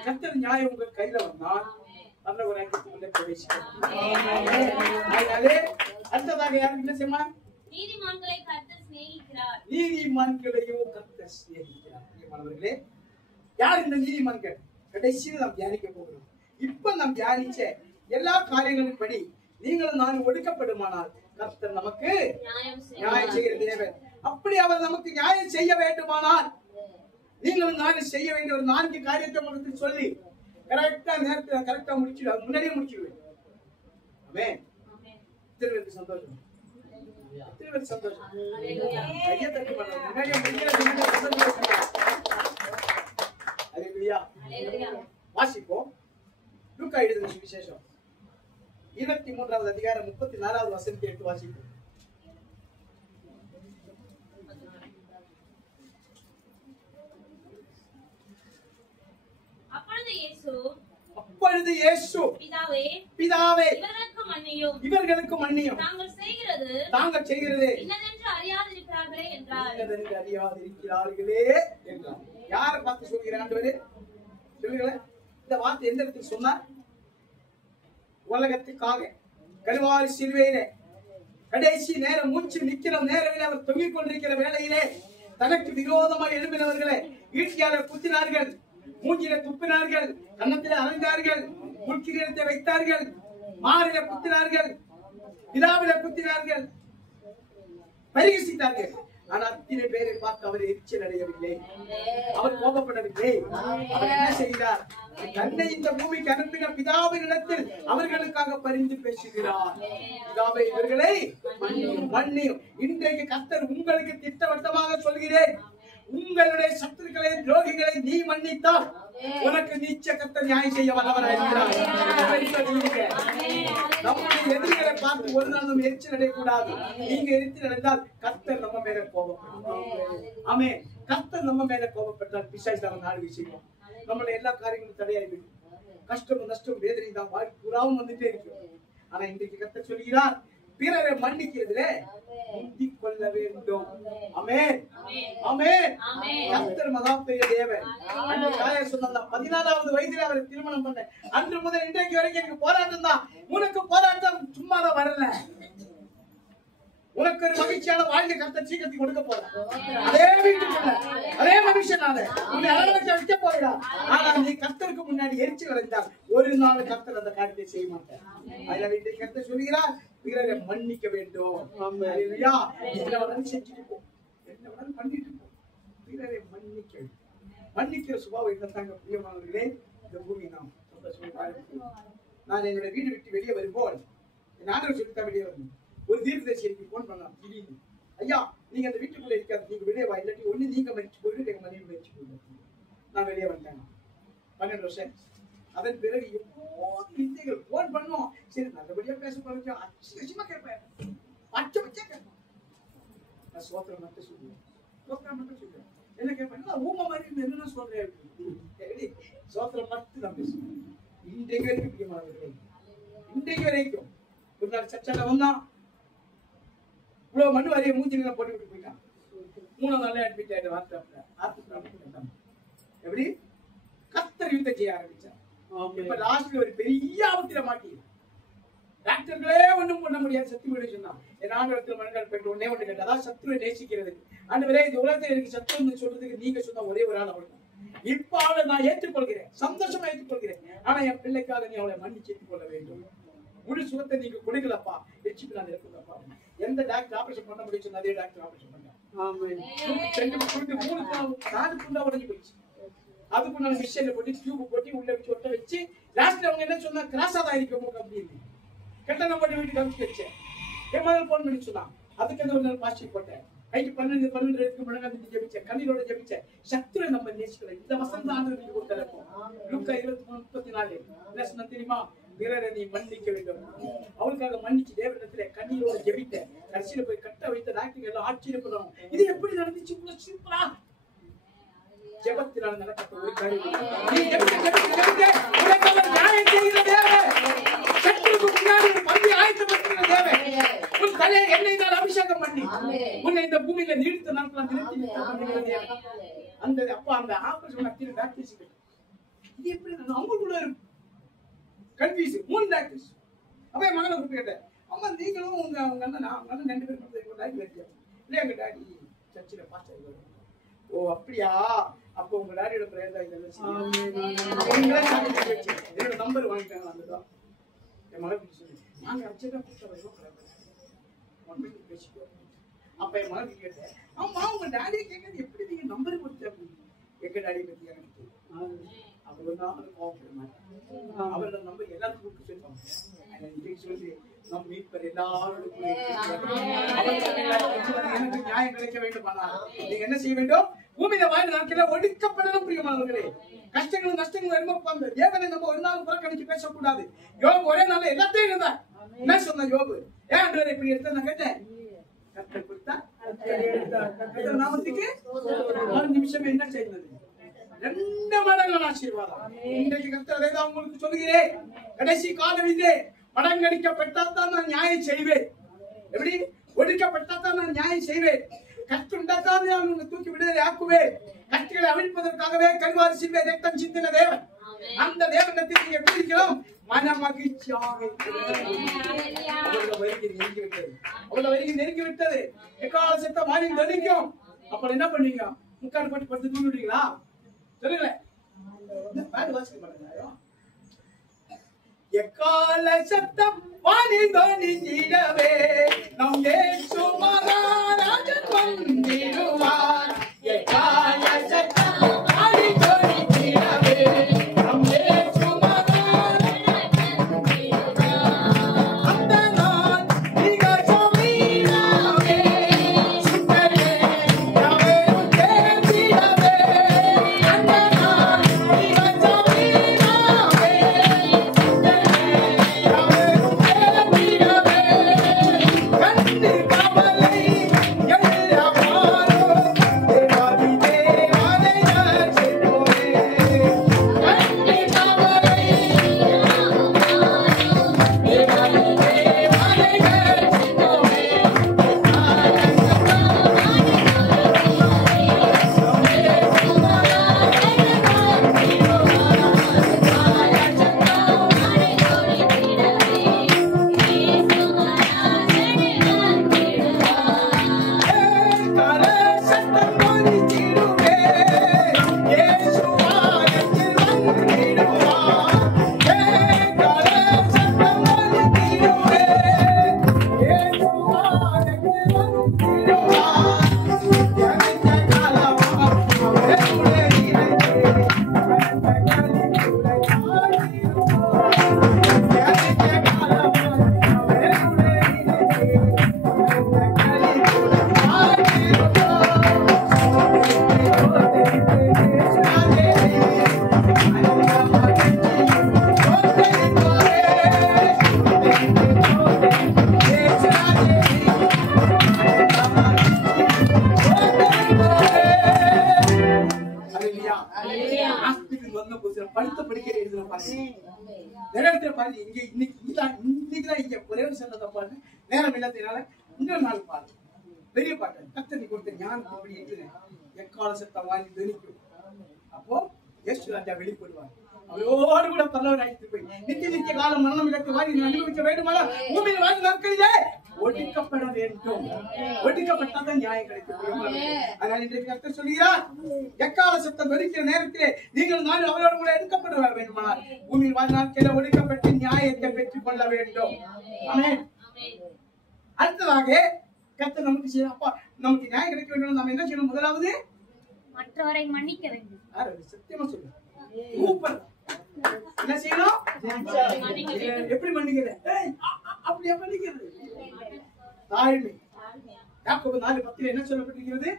கர்த்தருடைய நியாயம் உங்க கையில வந்தால் நல்ல ஒரு ஐக்கியத்துக்குள்ளே பிரவேசிக்கலாம். அதனாலே அடுத்ததாக யாரும் என்ன செய்யமா? நீதிமான்களை கர்த்தர் சிநேகிக்கிறார். நீதிமான்களையும் கர்த்தர் சிநேகிக்கிறார். பிரியமானவர்களே, யார் இந்த நீதிமான்கள்? கடைசியில் நாம் தியானிக்க போகிறோம். இப்ப நாம் தியானிச்ச எல்லா காரியங்களின் படி நீங்களும் நான் ஒடுக்கப்படுமானால் கர்த்தர் நமக்கு நியாயம் செய்கிற தேவன். அப்படி அவர் நமக்கு நியாயம் செய்ய வேண்டுமானால் நீங்களும் நான் செய்ய வேண்டிய ஒரு 4 காரியத்தை உங்களுக்கு சொல்லி கரெக்டா நேரத்துல கரெக்டா முடிச்சிடுவேன், முன்னாடியே முடிச்சிடுவேன். ஆமென். திருவெளுக்கு சந்தோஷம், திருவெளுக்கு சந்தோஷம். கையை தட்டி பண்ணுங்க, முன்னாடியே முடிக்கிற அல்லேலூயா. வாசிப்போம். லூக்கா எழுதின சுவிசேஷம் 23வது அதிகாரம் 34வது வசனத்தை எடுத்து வாசிப்போம். அப்பொழுது இயேசு பிதாவே இவர்களுக்கு மன்னியும், தாங்கள் செய்கிறது இன்னதென்று அறியாதிருக்கிறார்களே என்றார். யாரை பார்த்து சொல்கிறார் ஆண்டவரே? சொல்லுங்களேன். இந்த வார்த்தை எந்த இடத்துக்கு சொன்னார்? உலகத்துக்காக கல்வாரி சிலுவையிலே கடைசி நேரம் மூச்சு நிற்கிற நேரத்தில் அவர் தொங்கிக் கொண்டிருக்கிற வேளையிலே தனக்கு விரோதமாக எழுப்பினவர்களை ஈட்டியால குத்தினார்கள், மூஞ்சில துப்பினார்கள், கன்னத்தில அறைந்தார்கள், முள்கிரீடத்தை வைத்தார்கள், மாறில குத்தினார்கள், விழாவில குத்தினார்கள், பரிகசித்தார்கள். ஆனால் அத்தனை பேரை பார்த்து அவர் எரிச்சல் அடையவில்லை, அவர் கோபப்படவில்லை. அவர் என்ன செய்கிறார்? தன்னை இந்த பூமிக்கு அனுப்பின பிதாவின் இடத்தில் அவர்களுக்காக பரிந்து பேசுகிறார். பிதாவை இவர்களை மன்னியும். இன்றைக்கு கர்த்தர் உங்களுக்கு திட்டவட்டமாக சொல்கிறேன், உங்களுடைய சத்துருக்களை துரோகிகளை நீ மன்னித்தால் உனக்கு நீச்ச கர்த்தர் நியாயம் செய்ய வல்லவராயிருக்கிறார். நம்முடைய எதிரிகளை பார்த்து ஒரு நாள் நம்ம எரிச்சல் அடையக்கூடாது. நீங்க எரிச்சல் அடைந்தால் கர்த்தர் நம்ம மேல கோபப்படும். ஆமே, கர்த்தர் நம்ம மேல கோபப்பட்டால் பிசாசு அவன் நாடு செய்வோம். நம்மளுடைய எல்லா காரியங்களும் தடையாயிடும். கஷ்டம் நஷ்டம் வேதனை தான் வாழ்க்கை பூராவும் வந்துட்டே இருக்கு. ஆனா இன்றைக்கு கர்த்தர் சொல்கிறார், பிறரை மன்னிக்கிறதுல முந்திக் கொள்ள வேண்டும். ஆமென், ஆமென். கர்த்தர் மகா பெரிய தேவன். அந்த தாயார் சொன்னாங்க, 14வது வயதில் அவரை திருமணம் பண்ண அன்று முதல் இன்றைக்கு வரைக்கும் எனக்கு போராட்டம் தான். உனக்கு போராட்டம் சும்மாதான் வரல, உனக்கு ஒரு மகிழ்ச்சியான வாழ்க்கை கர்த்தர் சீக்கிரத்தை கொடுக்க போறார். அதே வீட்டுக்குள்ள அதே மனுஷனால உன்னை அழகாக வைக்க போகிறார். ஆனா நீ கர்த்தருக்கு முன்னாடி எரிச்சல் அடைந்தால் ஒரு நாள் கர்த்தர் அந்த காரியத்தை செய்ய மாட்டார். அதனால இன்றைக்கு கர்த்தர் சொல்கிறார், பிறரை மன்னிக்க வேண்டும். அல்லேலூயா. என்னவெல்லாம் செஞ்சுட்டு போ, என்னவெல்லாம் பண்ணிட்டு போ, பிறரை மன்னிக்க வேண்டும். மன்னிக்கிற சுபாவம் இருந்தாங்க பிரியமானவர்களே. இந்த பூமி நாம் நான் என்னோட வீடு விட்டு வெளியே வரும்போது என் ஆண்டவர் சொல்லித்தான் வெளியே வரணும். ஒரு தீர்க்கதரிசிக்கு போன் பண்ணலாம், திடீர்னு, ஐயா நீங்க அந்த வீட்டுக்குள்ள இருக்காது, நீங்க வெளியே வா, இல்லாட்டி ஒண்ணு நீங்க மறிச்சு போயிட்டு எங்க மனைவி மறிச்சு போயிட்டு. நான் வெளியே வந்துட்டேன். 12 வருஷம். அதன் பிறகு எப்போது நிந்தைகள் போன் பண்ணுவோம். சரி நல்லபடியா பேச போறோம், அச்சமா கேட்பேன், பச்சை கேட்பேன். நான் சோத்திரம் மட்டும் சொல்லுவேன், சோத்திரம் மட்டும் சொல்லுவேன். என்ன கேட்பேன், ஊமை மாதிரி என்ன சொல்றேன், சோத்திரம் மட்டும் நான் பேசுவேன். இன்றைக்கு வரைக்கும் பிரியமானவர்களே, இன்றைக்கு வரைக்கும் ஒரு நாள் சர்ச்சையில வந்தான், இவ்வளவு மண்ணு வரைய மூஞ்சில போட்டு விட்டு போயிட்டான். 3 நாள்ல அட்மிட் ஆயிட்டு வார்த்தை எப்படி கர்த்தர் யுத்தம் செய்ய ஆரம்பிச்சார். இப்ப லாஸ்ட்ல ஒரு பெரிய ஆபத்துல மாட்டி டாக்டர்களே ஒண்ணும் பண்ண முடியாது சத்து வீடு சொன்னான். என் ஆண்டவரத்தில் மனங்கள் பெற்று ஒன்னே ஒன்று கேட்டு அதான் சத்துருவை நேசிக்கிறது. ஆண்டவரே இந்த உலகத்தில் எனக்கு சத்துருன்னு சொல்றதுக்கு நீங்க சொன்ன ஒரே ஒரு ஆள் அவள். இப்ப அவளை நான் ஏற்றுக்கொள்கிறேன், சந்தோஷமா ஏற்றுக்கொள்கிறேன். ஆனா என் பிள்ளைக்காக நீ அவளை மன்னிச்சு ஏற்றுக்கொள்ள வேண்டும். முழு சுகத்தை நீங்க கொடுக்கலப்பா, எச்சிட்டு நான் இருக்குல்லப்பா. எந்த டாக்டர் ஆபரேஷன் பண்ண முடியும் சொன்ன அதே டாக்டர் ஆபரேஷன் பண்ணாங்க. உடஞ்சு போயிடுச்சு. அதுக்கு நான் மிஷின்ல போட்டு டியூப் போட்டு உள்ள வச்சு ஒட்ட வச்சு லாஸ்ட்ல அவங்க என்ன சொன்னா கிராஸா தான் இருக்கும் அப்படின்னு கட்டணம் போட்டு வீட்டுக்கு அனுப்பிச்சு வச்சேன். என் மகள் போன் பண்ணி சொன்னான். அதுக்கு அந்த ஒரு நாள் பாசிட்டிவ் போட்டேன். நைட்டு 12 மணி ஜெபிச்சேன், கண்ணீரோட ஜெபிச்சேன். சத்துரை நம்ம நேசிக்கல. இந்த வசந்த ஆண்டு நீங்க கொடுத்திருப்போம். லூக்கா 23:34 என்ன சொன்னா தெரியுமா? பிறரை நீ மன்னிக்க வேண்டும். அவளுக்காக மன்னிச்சு தேவனிடத்துல கண்ணீரோட ஜெபித்தேன். கடைசியில போய் கட்ட வைத்த டாக்டர் எல்லாம் ஆச்சரியப்படுறோம். இது எப்படி நடந்துச்சு? இவ்வளவு சூப்பரா ஜெபத்தினால் நடக்கக்கூடிய ஒரு காரியம். நீ உனக்காக நியாயம் செய்கிற தேவன், சத்துருக்கு முன்னாடி ஒரு பந்தி ஆயத்தப்படுத்துகிற தேவன், உன் தலையை எண்ணெயினால் அபிஷேகம் பண்ணி உன்னை இந்த பூமியில நீடித்த நாட்கள் நிறுத்தி தேவன். அந்த அப்பா அந்த ஆபரேஷன் அத்தனை டாக்டர்ஸ் இது எப்படி அவங்களுக்குள்ள கன்ஃபியூஸ் 3 டாக்டர்ஸ். அப்ப என் மகனை கூப்பிட்டு கேட்டேன், அம்மா நீங்களும் உங்க அண்ணன் 2 பேரும் டாக்டர் வச்சியா? இல்லையா எங்க டாடி சர்ச்சில் பாஸ்டர் ஆகிடுவாரு. ஓ அப்படியா? அப்போ உங்க டாடியோட பிரேயர் தான் என்னோட நம்பர் வாங்கிட்டாங்க. அதுதான் என் மகன் சொல்லி நாங்க அச்சதான் பேசிக்கோ. அப்ப என் மகன் கேட்டேன், ஆமா உங்க டாடியை கேட்கறது எப்படி நீங்க நம்பர் கொடுத்த? எங்க டாடி பத்தி எனக்கு அவர் தான் கோவப்பட மாட்டேன். அவரோட நம்பர் எல்லாரும் கூப்பிட்டு சொல்லுவாங்க. சொல்லி நம் மீட்பர் எல்லாரோடும் எனக்கு நியாயம் கிடைக்க வேண்டும். நீங்க என்ன செய்ய வேண்டும்? பூமியில வாழ்ந்த நாட்கள ஒடுக்கப்படணும் பிரியமானவர்களே. கஷ்டங்களும் நஷ்டங்களும் வரும்போது தேவனை நம்ம ஒரு நாள் புறக்கணிச்சு பேசக்கூடாது. யோபு ஒரே நாள் எல்லாத்தையும் இருந்தார். என்ன சொன்ன யோபு? ஏன் ஆண்டவரே இப்படி எடுத்த? நான் கேட்டேன், கர்த்தர் கொடுத்தா கர்த்தர் நாமத்துக்கு 1 நிமிஷம் என்ன செய்தது? 2 மடங்கு ஆசீர்வாதம். இன்றைக்கு கர்த்தர் அதை தான் உங்களுக்கு சொல்லுகிறேன். கடைசி காலம் இது. மடங்கடிக்கப்பட்டால் நான் நியாயம் செய்வேன். எப்படி? ஒடுக்கப்பட்டால் நான் நியாயம் செய்வேன். கஷ்டம் உன்னை தூக்கி விடுதலை ஆக்குவேன். கஷ்டங்களை அழிப்பதற்காகவே கல்வாரி சிலுவை ரத்தம் சிந்தின தேவன். அந்த தேவனத்தை நீங்க எப்படி இருக்கிறோம்? மன மகிழ்ச்சியாக நெருங்கி விட்டது. எக்கால செத்த மாறி நெருங்கும். அப்ப என்ன பண்ணுவீங்க? முக்காடு போட்டு படுத்து தூங்கி விடுவீங்களா? சொல்லுங்க. எக்கால சத்தம் வாணி தோணிடவே நம் இயேசு மகாராஜன் வந்திடுவார். எக்கால சத்தம் வாணி தோணிடவே நம் இயேசு மகாராஜன் வந்திடுவார். அந்த நாள் மிக சமீபமே சுத்தரே யாவரும் தேடிடவே. அந்த நாள் மிக சமீபமே கண்டு கவலை எல்லாரும் நேரம் இல்லாதனால இன்னொரு நாள் பாரு. பெரிய பாட்டு கர்த்தர் கொடுத்த ஞானத்தை இப்படி எக்கால சத்தம் வாங்கி தெரிக்கும். அப்போ இயேசு ராஜா வெளிப்படுவார். அவரோடு கூட பரலோக ராஜ்யத்துக்கு போய் நித்திய காலம் மரணம் இழக்க வாரி அனுபவிக்க வேண்டுமானால் பூமியில் வாழ்ந்த நாட்களிலே ஒடுக்கப்பட வேண்டும். ஒடுக்கப்பட்டாதான் நியாயம் கிடைக்கும். அதனால் இன்றைக்கு கர்த்தர் சொல்கிறார், எக்கால சத்தம் வெடிக்கிற நேரத்திலே நீங்கள் நான் அவரோடு கூட எடுக்கப்பட வேண்டுமானால் பூமியில் வாழ்ந்த நாட்களிலே ஒடுக்கப்பட்டு நியாயத்தை பெற்றுக் கொள்ள வேண்டும். ஆமென். அடுத்ததாக கர்த்தர் நமக்கு செய்ய, அப்பா நமக்கு நியாயம் கிடைக்க வேண்டும். நம்ம என்ன செய்யணும்? முதலாவது மற்றவரை மன்னிக்க வேண்டும். சத்தியமா சொல்லு. சூப்பர். என்ன செய்யணும்? எப்படி மன்னிக்கிறது? அப்படியே மன்னிக்கிறது. தாழ்மை. யாக்கோபு 4:10 என்ன சொல்லப்பட்டிருக்கிறது?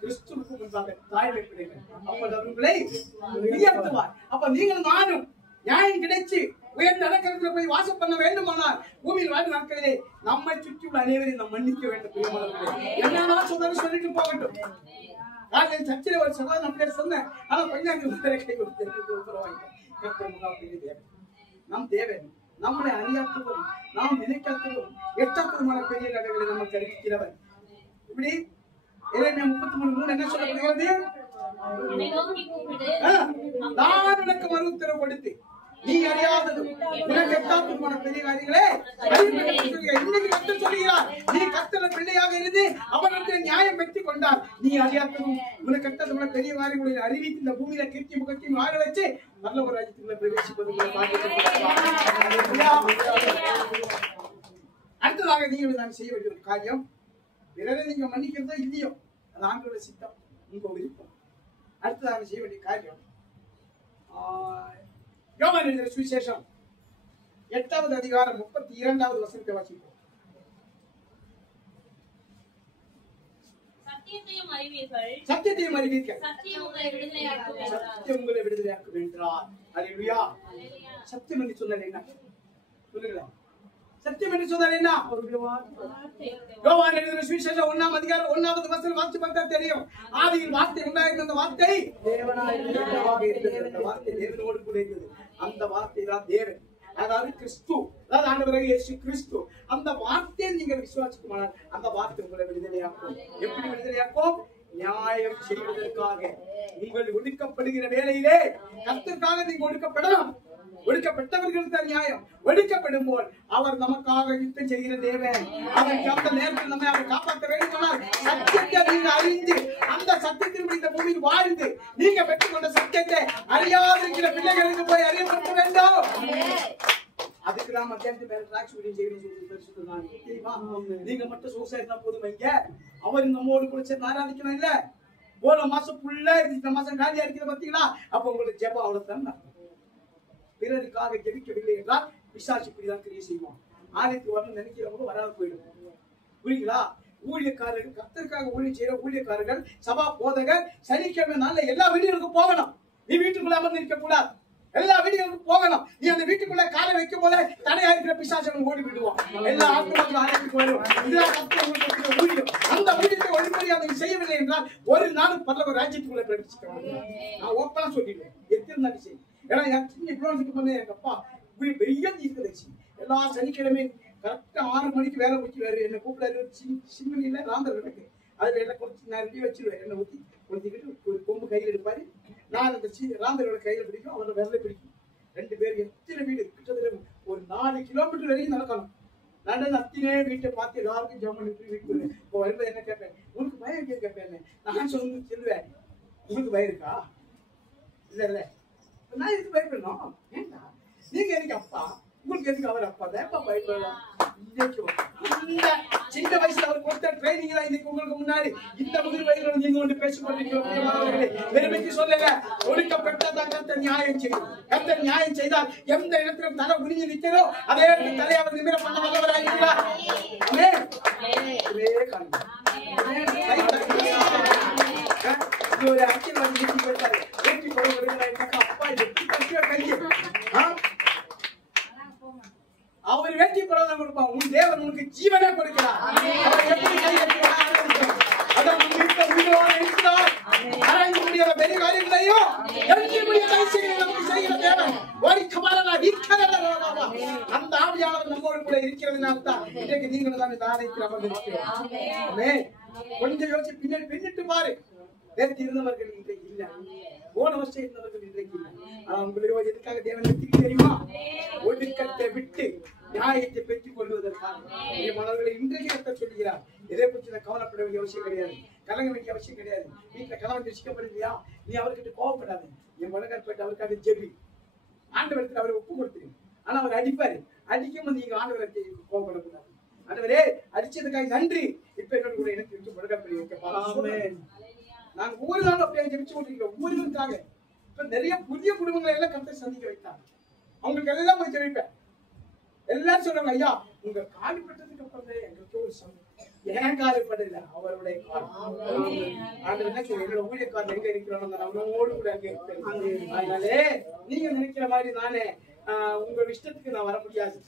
கிறிஸ்துவுக்கு முன்பாக தாழ்மைப்படுங்கள், அப்பொழுது அவர் உங்களை உயர்த்துவார். அப்ப நீங்கள் நானும் நியாயம் கிடைச்சு உயர்ந்த இடத்துல போய் வாசம் பண்ண வேண்டுமானால் பூமியில் வாழ்ந்த நாட்களிலே நம்மை சுற்றி உள்ள அனைவரையும் நாம் மன்னிக்க வேண்டும். என்னன்னா சொல்லிட்டு போகட்டும். நான் சர்ச்சையில ஒரு சவால் அப்படியே சொன்னேன். ஆனா கொஞ்சம் கை கொடுத்து நம் தேவன் நம்மளை அறியாத்ததும் நாம் நினைக்காததும் எட்டப்பதுமான பெரிய கதைகளை நமக்கு அறிவிக்கிறவர். இப்படி 33:3 என்ன சொல்லப்படுகிறது? நான் உனக்கு மறு உத்தரவு கொடுத்து நீ அறியாததும் உனக்கு எட்டாப்பதுமான பெரிய காரியங்களே இன்னைக்கு கர்த்தர் சொல்கிறார். நீ கர்த்தர் பிள்ளையாக இருந்து அவரிடத்தில் நியாயம் பெற்றுக் கொண்டால் நீ அறியாததும் உனக்கு எட்டாப்பதுமான பெரிய காரியங்களை அறிவித்து இந்த பூமியில கீர்த்தி முகத்தையும் வாழ வச்சு நல்ல ஒரு ராஜ்யத்துக்குள்ள பிரவேசிப்பது. அடுத்ததாக நீங்கள் நான் செய்ய வேண்டிய ஒரு காரியம், பிறரை நீங்க மன்னிக்கிறதோ இல்லையோ அது ஆண்டோட சித்தம், உங்க விருப்பம். அடுத்ததாக செய்ய வேண்டிய காரியம், யோவான் எழுதின சுவிசேஷம் 8வது அதிகாரம் 32வது வசனத்தை வாசிப்போம். சத்தியத்தையும் அறிவீர்கள், சத்தியத்தையும் அறிவீர்கள், சத்தியம் உங்களை விடுதலையாக்கும் என்றார். சத்தியம் உங்களை விடுதலையாக்கும் என்றார். அல்லேலூயா. சத்தியம் என்று சொன்னால் என்ன? சொல்லுங்க. சத்தியம் என்று சொன்னால் என்ன? யோவான் எழுதின சுவிசேஷம் 1ஆம் அதிகாரம் 1வது வசனம் வாசித்து பார்த்தா தெரியும். ஆதியில் வார்த்தை உண்டாயிருந்த அந்த வார்த்தை தேவனாக இருந்தது. அந்த வார்த்தை தேவனோடு கூட இருந்தது. அந்த வார்த்தை தான் தேவன், அதாவது கிறிஸ்து, அதாவது ஆண்டவராகிய இயேசு கிறிஸ்து. அந்த வார்த்தையை நீங்கள் விசுவாசிக்குமானால் அந்த வார்த்தை உங்களை விடுதலையாக்கும். எப்படி விடுதலையாக்கும்? நியாயம் செய்வதற்காக. உங்கள் ஒடுக்கப்படுகிற வேளையிலே கர்த்தருக்காக நீங்க ஒடுக்கப்படலாம். ஒடுக்கப்பட்டவர்களுக்கு தான் நியாயம். ஒடுக்கப்படும் போது அவர் நமக்காக யுத்தம் செய்கிற தேவன். அதற்கு அந்த நேரத்தில் நம்மை அவர் காப்பாற்ற வேண்டுமானால் சத்தியத்தை நீங்க அறிந்து அந்த சத்தியத்தின் இந்த பூமியில் வாழ்ந்து நீங்க பெற்றுக்கொண்ட சத்தியத்தை அறியாதிருக்கிற பிள்ளைகளுக்கு போய் அறியப்பட வேண்டும். அதுக்கு தான் மத்தியானத்து மேல டிராக்ஸ் வீடியோ செய்யணும் தெரியுமா? நீங்க மட்டும் சோசா இருந்தா போதும் வைங்க. அவர் நம்மோடு கூட சேர்ந்து ஆராதிக்கணும். இல்ல போன மாசம் ஃபுல்லா இந்த மாசம் காலியா இருக்கிற பாத்தீங்களா? அப்ப உங்களுக்கு ஜெபம் அவ்வளவுதான். பிறருக்காக ஜெபிக்கவில்லை என்றால் பிசாசு இப்படிதான் கிரியை செய்வோம். ஆலயத்துக்கு வரணும் நினைக்கிறவங்க வராது போயிடும். புரியுங்களா? ஊழியக்காரர்கள், கர்த்தருக்காக ஊழியம் செய்யற ஊழியக்காரர்கள், சபா போதகர் சனிக்கிழமை நாள்ல எல்லா வீடுகளுக்கும் போகணும். நீ வீட்டுக்குள்ள அமர்ந்து இருக்க கூடாது. எல்லா வீடுகளுக்கும் போகணும். நீ அந்த வீட்டுக்குள்ள காலை வைக்கும் போதே தடையா இருக்கிற பிசாசு ஓடி விடுவோம். எல்லா ஆத்மாக்களும் ஆலயத்துக்கு வரும். இதுதான் கர்த்தர் ஊழியம். அந்த ஊழியத்தை ஒழுங்குமுறையாக செய்யவில்லை என்றால் ஒரு நாளும் பரலோக ராஜ்யத்துக்குள்ள பிரவேசிக்க. நான் ஓப்பனா சொல்லிடுவேன். எத்தனை நாள் செய்யும். ஏன்னா என் சின்ன இவ்வளவு பண்ண எங்க அப்பா பெரிய தீர்க்கதரிசி. எல்லா சனிக்கிழமையும் கரெக்டா 6 மணிக்கு வேலை முடிச்சுவாரு. என்ன கூப்பிடாரு சிம்மனில ராந்தர் எனக்கு அதுல எல்லாம் கொஞ்சம் நான் ரெடி வச்சிருவேன். என்ன ஊத்தி கொஞ்சிக்கிட்டு ஒரு கொம்பு கையில் எடுப்பாரு. நான் அந்த ராந்தரோட கையில பிடிக்கும், அவரோட விரல பிடிக்கும். 2 பேர் எத்தனை வீடு கிட்டத்தட்ட ஒரு 4 கிலோமீட்டர் வரைக்கும் நடக்கணும். நடந்து அத்தினே வீட்டை பார்த்து எல்லாருக்கும் ஜம்மன் வீட்டுக்கு வருவேன். இப்போ வரும்போது என்ன கேட்பேன், உனக்கு பயம் இருக்கேன்னு கேட்பேன். நான் சொல்லுவேன், உங்களுக்கு பயம் இருக்கா? இல்ல இல்ல நான் எதுக்கு பயப்படணும்? நீங்க எனக்கு அப்பா, உங்களுக்கு எதுக்கு அவர் அப்பா? தான் பயப்படலாம். சின்ன வயசுல அவர் கொடுத்த ட்ரைனிங் தான் இன்னைக்கு உங்களுக்கு முன்னாடி இந்த முதிர் வயதுல நீங்க ஒன்று பேசிக்கொண்டிருக்கிறீங்க. சொல்லல, ஒடுக்கப்பட்டதான் கர்த்தர் நியாயம் செய்யும். கர்த்தர் நியாயம் செய்தால் எந்த இடத்திலும் தலை குனிஞ்சு நிற்கிறோ அதே இடத்துல தலையை அவர் நிமிர பண்ண வல்லவராயிருக்கிறார். ஒரு அரசியல்வாதி நீட்டி போட்டாரு. ஏற்றி அப்பா கையை அவர் வேட்டி பரவாயில்ல கொடுப்பான். உன் தேவன் உனக்கு ஜீவனே கொடுக்கிறார். பெரிய காரியங்களையும் அந்த ஆவியானவர் நம்மோடு கூட இருக்கிறதுனால தான் இன்றைக்கு நீங்கள் தான் இந்த ஆலயத்தில் அமர்ந்திருக்கிறோம். கொஞ்சம் யோசிச்சு பின்னாடி பின்னிட்டு பாரு. நேற்று இருந்தவர்கள் இன்றைக்கு இல்லை. போன வருஷம் இருந்தவர்கள் இன்றைக்கு இல்லை. ஆனா உங்களோ எதுக்காக தேவன் வெற்றிக்கு தெரியுமா? ஒடுக்கத்தை விட்டு நியாயத்தை பெற்றுக் கொள்வதற்காக மனவர்களை இன்றைக்கு கர்த்தர் சொல்லுகிறார். எதை பற்றி நான் கவலைப்பட வேண்டிய அவசியம் கிடையாது, கலங்க வேண்டிய அவசியம் கிடையாது. வீட்டுல கணவன் ரசிக்கப்படுறியா, நீ அவர்கிட்ட கோவப்படாது. என் மனக்கார் போயிட்டு அவருக்காக ஜெபி, ஆண்டவரத்தில் அவரை ஒப்பு கொடுத்துரு. ஆனா அவர் அடிப்பாரு, அடிக்கும் நீங்க ஆண்டவரத்தை கோவப்படக்கூடாது. ஆண்டவரே அடிச்சதுக்காக நன்றி, இப்ப என்னோட கூட எனக்கு இருக்கு மனக்கார் வைக்க. நாங்க ஒவ்வொரு நாளும் அப்படியே ஜெபிச்சு கொண்டிருக்கிறோம் ஒவ்வொருவருக்காக. இப்ப நிறைய புதிய குடும்பங்களை எல்லாம் கர்த்தர் சந்திக்க வைத்தாங்க. அவங்களுக்கு எல்லாம் போய் ஜெபிப்பேன். எல்லாரும் சொல்றாங்க, ஐயா உங்க காலிப்பட்டதுக்கு அப்புறம் எங்களுக்கு ஒரு சந்தோஷம். ஏன் காலிப்படல, அவருடைய என்னோட ஊழியக்காரன் எங்க இருக்கிறோம், நம்மளோடு கூட அங்க இருக்கிறேன். அதனாலே நீங்க நினைக்கிற மாதிரி நானே உங்க இஷ்டத்துக்கு நான் வர முடியாது.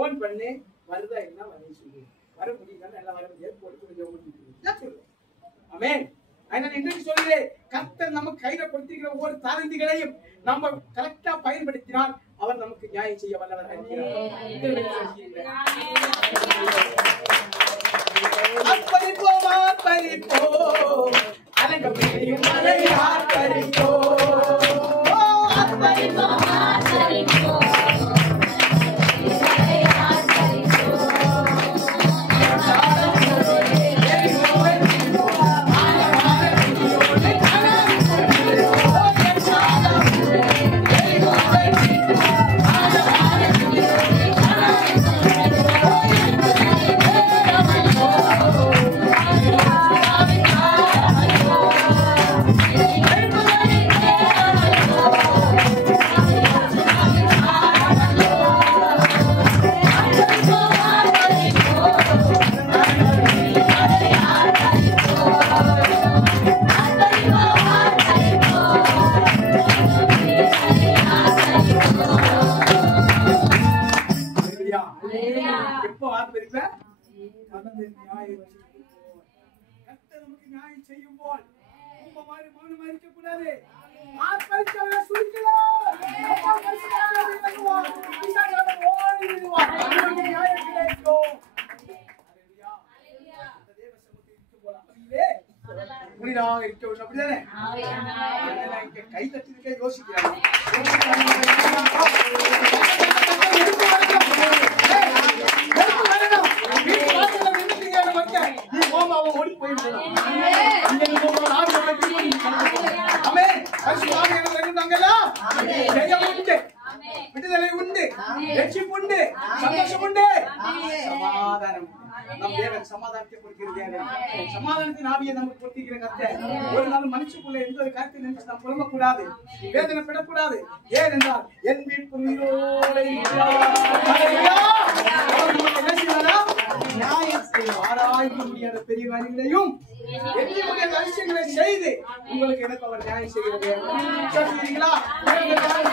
ஓன் பண்ணு, வருதா என்ன வரேன்னு சொல்லி வர முடியுதானே, எல்லாம் வர முடியாது, போட்டு சொல்லுவேன். ஆமென். அதனால இன்றைக்கு சொல்லுறேன், கர்த்தர் நமக்கு கையில கொடுத்திருக்கிற ஒவ்வொரு தாரந்திகளையும் நம்ம கரெக்டா பயன்படுத்தினால் அவர் நமக்கு நியாயம் செய்ய வல்லவராக இருக்கிறார். அர்ப்பணிப்போம் அர்ப்பணிப்போம் அலங்கப்படியும் மலையார் பறிப்போம். அர்ப்பணிப்போம் அர்ப்பணிப்போம் கை தட்டிருக்க யோசிக்கிறாங்க. ஓடி போயிருந்தாங்க. விடுதலை உண்டு, ரட்சிப்பு உண்டு, சந்தோஷம் உண்டு, சமாதானம். நம் தேவன் சமாதானத்தை கொடுக்கிறது. சமாதானத்தின் ஆவியை நமக்கு கொடுத்திருக்கிற கர்த்தர். ஒரு நாள் மனுஷனுக்குள்ள எந்த ஒரு கருத்தை நினைச்சு நாம் புலம்பக்கூடாது, வேதனைப்படக்கூடாது. ஏனென்றால் என் வீட்டு உயிரோடு நியாயம் செய்ய ஆராய்க்க முடியாத பெரிய காரியங்களையும் எத்தனையுடைய ரகசியங்களை செய்து உங்களுக்கு எனக்கு அவர் நியாயம் செய்கிறது. சொல்றீங்களா? அடுத்ததாக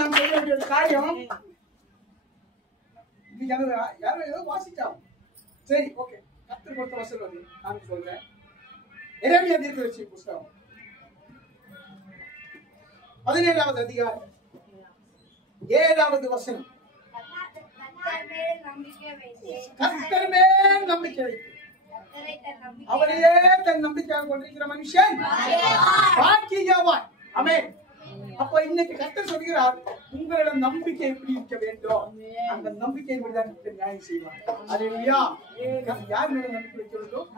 நாம் செய்ய வேண்டிய ஒரு காரியம், யாரும் ஏதோ வாசிச்சாங்க. சரி, ஓகே. கர்த்தர் கொடுத்த வசனம் வந்து நான் சொல்றேன். எரேமியா தீர்க்கதரிசி புத்தகம் 17வது அதிகாரம் 7வது வசனம். கர்த்தர் மேல் நம்பிக்கை வைத்து அவரையே தன் நம்பிக்கையாக கொண்டிருக்கிற மனுஷன் பாக்கியவான். ஆமென். அப்ப இன்னைக்கு கர்த்தர் சொல்கிறார், உங்களோட நம்பிக்கை எப்படி இருக்க வேண்டும், அந்த நம்பிக்கை தான் நியாயம் செய்வார். அல்லேலூயா. யார் மேல நம்பிக்கை வைக்கிறோம்?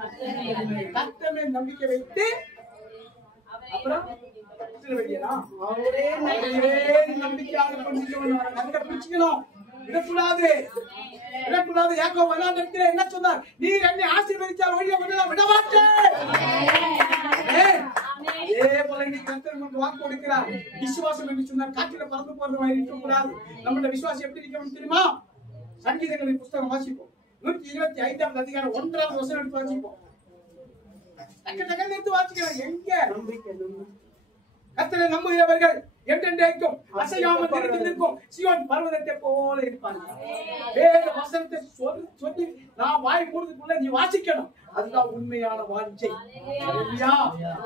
கர்த்தர் மேல் நம்பிக்கை வைத்து அப்புறம் அவரே நம்பிக்கையாக கொண்டிருக்கணும். நம்பிக்கை பிடிச்சிக்கணும், விடக்கூடாது, விடக்கூடாது. யாக்கோபு 1:8 என்ன சொன்னார்? நீ என்னை ஆசீர்வதித்தால் ஒழிய விட மாட்டேன். அதே போல இன்னைக்கு கர்த்தர் நமக்கு வாக்கு கொடுக்கிறார். விசுவாசம் என்று சொன்னார் காற்றில பறந்து போறது மாதிரி இருக்கக்கூடாது. நம்மளோட விசுவாசம் எப்படி இருக்கணும் தெரியுமா? சங்கீதங்களின் புத்தகம் வாசிப்போம். 125வது அதிகாரம் 1வது வசனம் எடுத்து வாசிப்போம். எடுத்து வாசிக்கலாம். எங்க கர்த்தரை நம்புகிறவர்கள் என்றென்றைக்கும் அசையாமல் நிற்கும் சீயோன் பர்வதத்தை போல இருப்பார்கள். வேத வசனத்தை சொல்லி நான் வாய் மூடுறதுக்குள்ள நீ வாசிக்கணும். அதுதான் உண்மையான வாஞ்சை.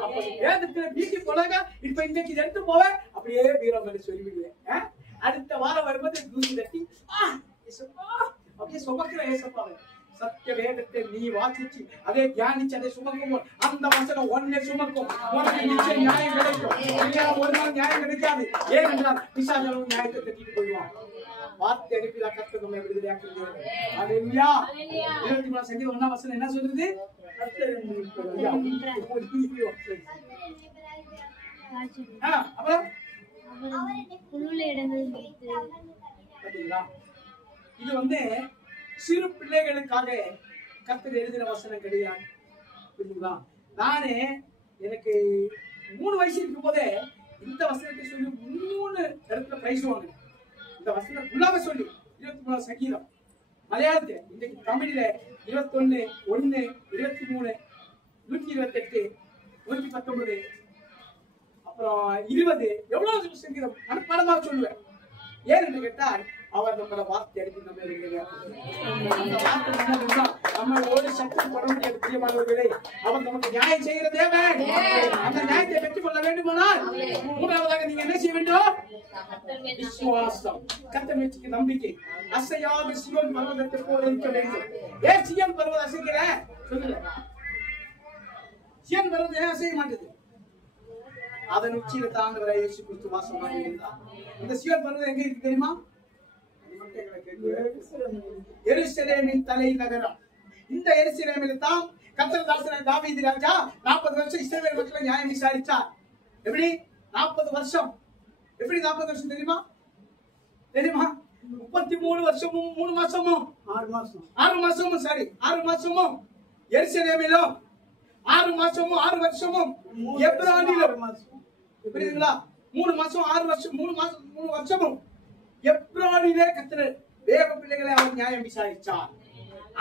அப்ப வேதத்துல வீட்டு போனாங்க. இப்ப இன்னைக்கு எடுத்து போவேன், அப்படியே வீரமணி சொல்லிவிடுவேன். அடுத்த வாரம் வரும்போது தூசி தட்டி அப்படியே சுமக்கிற ஏசப்பாவை சத்திய வேதத்தை நீ வாசிச்சு அதை தியானிச்சு அதை சுமக்கும் அந்த வசனம் ஒன்னே சுமக்கும். உனக்கு நிச்சயம் நியாயம் கிடைக்கும். ஒரு நாள் நியாயம் கிடைக்காது. ஏனென்றால் பிசாசனும் நியாயத்தை தட்டிட்டு போயிடுவான். வார்த்தை அனுப்பிதான் கர்த்தர் நம்மை விடுதலையாக்குகிறார். அல்லேலூயா. 23 சங்கீதம் 1ஆம் வசனம் என்ன சொல்றது? அப்புறம் இது சிறு பிள்ளைகளுக்காக கர்த்தர் எழுதின வசனம் கிடையாது. புரியுங்களா? நானே எனக்கு 3 வயசு இருக்கும் போதே இந்த வசனத்தை சொல்லி 3 இடத்துல பிரைஸ் வாங்க. இந்த வசனம் ஃபுல்லாக சொல்லி 23 சங்கீதம் மலையாளத்தில் இன்றைக்கு தமிழில 21, 1, 23, 128, 119, அப்புறம் 20 எவ்வளவு சங்கீதம் மனப்பாடமாக சொல்லுவேன். ஏன் என்று கேட்டால் அவர் நம்மள வார்த்தை அடித்து நம்ம ஒரு சக்தி பட முடியாது. பிரியமானவர்களே, அவர் நமக்கு நியாயம் செய்கிற தேவன். அந்த நியாயத்தை பெற்றுக் கொள்ள வேண்டுமானால் மூன்றாவதாக நீங்க என்ன செய்ய வேண்டும்? விசுவாசம், கர்த்தர் மீட்சிக்கு நம்பிக்கை. அசையாத சீயோன் பர்வதத்தை போல இருக்க வேண்டும். ஏன் சீயோன் பர்வதம் அசைக்கிற சொல்லுங்க. சீயோன் பர்வதம் ஏன் அசைய மாட்டேது? அதன் உச்சியில தாண்டவராய் இயேசு கிறிஸ்து வாசமாக இருந்தார். இந்த சீயோன் பர்வதம் எங்க இருக்கு தெரியுமா? எருசலேமின் தலை நகரம். இந்த எருசலேமில் தான் கர்த்தர் தாசனாகிய தாவீது ராஜா 40 வருஷம் இஸ்ரவேல் மக்களை நியாயம் விசாரித்தார். எப்படி 40 வருஷம்? எப்படி 40 வருஷம் தெரியுமா? 33 வருஷமும் 3 மாசமும் 6 மாசமும் எருசலேமிலும் 6 மாசமும் 6 வருஷமும் எப்ரானிலும். புரியுதுங்களா? 3 மாசம் 6 வருஷம் 3 வருஷமும் எப்ரானிலே கர்த்தர் தேவ பிள்ளைகளை அவர் நியாயம் விசாரித்தார்.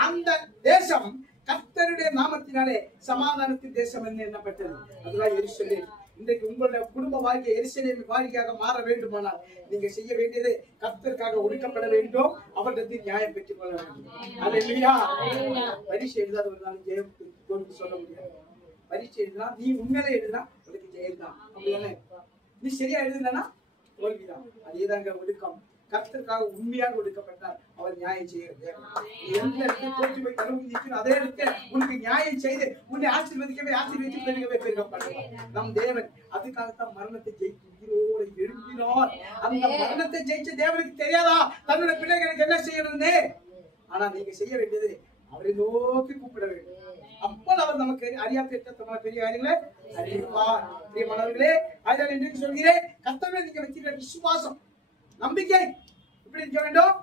அந்த தேசம் கர்த்தருடைய நாமத்தினாலே சமாதானத்தின் தேசம் என்று எண்ணப்பட்டது. அதுதான் எருசலேம். இன்றைக்கு உங்களுடைய குடும்ப வாழ்க்கை எருசலேம் வாழ்க்கையாக மாற வேண்டுமானால் நீங்க செய்ய வேண்டியது கர்த்தருக்காக ஒடுக்கப்பட வேண்டும். அவரிடத்தில் நியாயம் பெற்றுக் கொள்ள வேண்டும். அல்லேலூயா. பரீட்சை எழுதாத ஒரு நாள் ஜெயம் சொல்ல முடியாது. பரீட்சை எழுதினா நீ உண்மையிலே எழுதினா உனக்கு ஜெயம் தான். அப்படிதானே? நீ சரியா எழுதுனா தோல்விதான். அதேதாங்க ஒடுக்கம். கர்த்தருக்காக உண்மையாக ஒடுக்கப்பட்டார். அவர் நியாயம் செய்கிறது. எந்த இடத்துல தோற்று போய் கருவி அதே இடத்துல உனக்கு நியாயம் செய்து உன்னை ஆசீர்வதித்து பெருகப்படுவார் நம் தேவன். அதுக்காகத்தான் மரணத்தை ஜெயித்து உயிரோடு எழுப்பினார். அந்த மரணத்தை ஜெயிச்ச தேவனுக்கு தெரியாதா தன்னுடைய பிள்ளைகளுக்கு என்ன செய்யணும்னு? ஆனா நீங்க செய்ய வேண்டியது அவரை நோக்கி கூப்பிட வேண்டும். அப்போ அவர் நமக்கு அறியாத பெரிய காரியங்களை அறிவிப்பார். பிரியமானவர்களே, அதனால் என்று சொல்கிறேன், கர்த்தரை நீங்க வச்சிருக்கிற விசுவாசம் நம்பிக்கை எப்படி இருக்க வேண்டும்?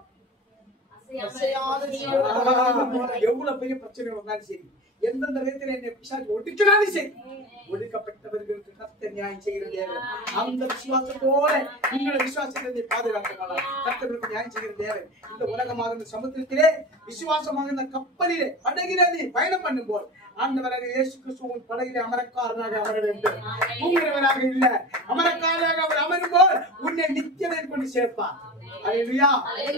எவ்வளவு பெரிய பிரச்சனை வந்தாலும் சரி, எந்தெந்த விதத்தில் என்னை பிசாசு ஒடுக்கினாலும் சரி, ஒடுக்கப்பட்டவர்களுக்கு கர்த்தர் நியாயம் செய்கிறது. அந்த விசுவாசத்தோட உங்களோட விசுவாசத்தை பாதுகாக்கணும். கர்த்தர்களுக்கு நியாயம் செய்கிறது தேவன். இந்த உலகமாக இந்த சமுத்திரத்திலே விசுவாசமாக இந்த கப்பலிலே படகிலே பயணம் பண்ணும் போது ஆண்டவராக இயேசு கிறிஸ்து படகிலே அமரக்காரனாக அமர வேண்டும். தூங்குகிறவராக இல்ல, அமரக்காரனாக அவர் அமரும் போது உன்னை நித்தியதை கொண்டு சேர்ப்பார். அல்லேலூயா.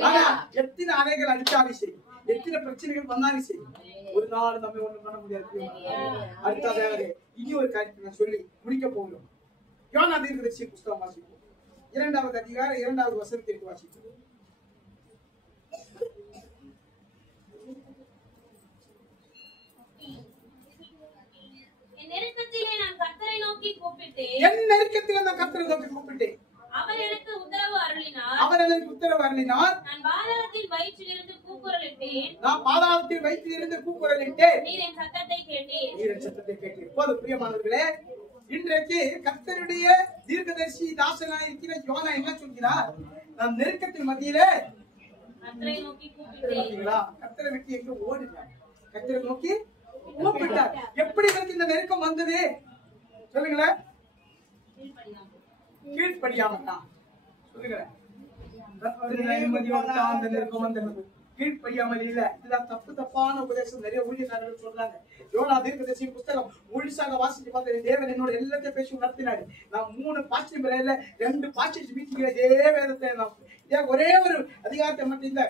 ஆனா எத்தனை அலைகள் அடித்தாலும் சரி, எத்தனை பிரச்சனைகள் வந்தாலும் சரி, ஒரு நாள் நம்ம ஒண்ணும் பண்ண முடியாது. அடுத்ததாக இனி ஒரு காரியத்தை நான் சொல்லி முடிக்க போகிறோம். யோனா தீர்க்கதரிசி புத்தகம் வாசிப்போம். 2வது அதிகாரம் 2வது வசனத்திற்கு வாசிப்போம். என் நெருக்கத்திலே நான் கர்த்தரை நோக்கி கூப்பிட்டேன். அவர் எனக்கு உத்தரவு அருளினார். நான் பாதாளத்தின் வயிற்றிலிருந்து கூக்குரலிட்டேன். நீர் என் சத்தத்தை கேட்டீர். போதும் பிரியமானவர்களே, இன்றைக்கு கர்த்தருடைய தீர்க்கதரிசி தாசனாய் இருக்கிற யோனா என்ன சொல்கிறார்? நான் நெருக்கத்தின் மத்தியிலே கர்த்தரை நோக்கி கூப்பிட்டேன். கர்த்தரை விட்டு எங்க ஓடினார்? கர்த்தரை நோக்கி கூப்பிட்டார். எப்படி இந்த நெருக்கம் வந்தது சொல்லுங்களேன். கீழ்ப்படியாமத்தான். சொல்லுங்களேன். கீழ்ப்படியாமல் இல்ல. இதுதான் தப்பான உபதேசம். நிறைய ஊழியக்காரர்கள் சொல்றாங்க. யோனா தீர்க்கதரிசி புத்தகம் முழுசாக வாசிச்சு பார்த்தேன். தேவன் என்னோட எல்லாத்தையும் பேசி நடத்தினாரு. நான் 3 பாஸ்டர் முறையில 2 பாஸ்டர் மீட்டிங்ல இதே வேதத்தை ஒரே ஒரு அதிகாரத்தை மட்டும் இந்த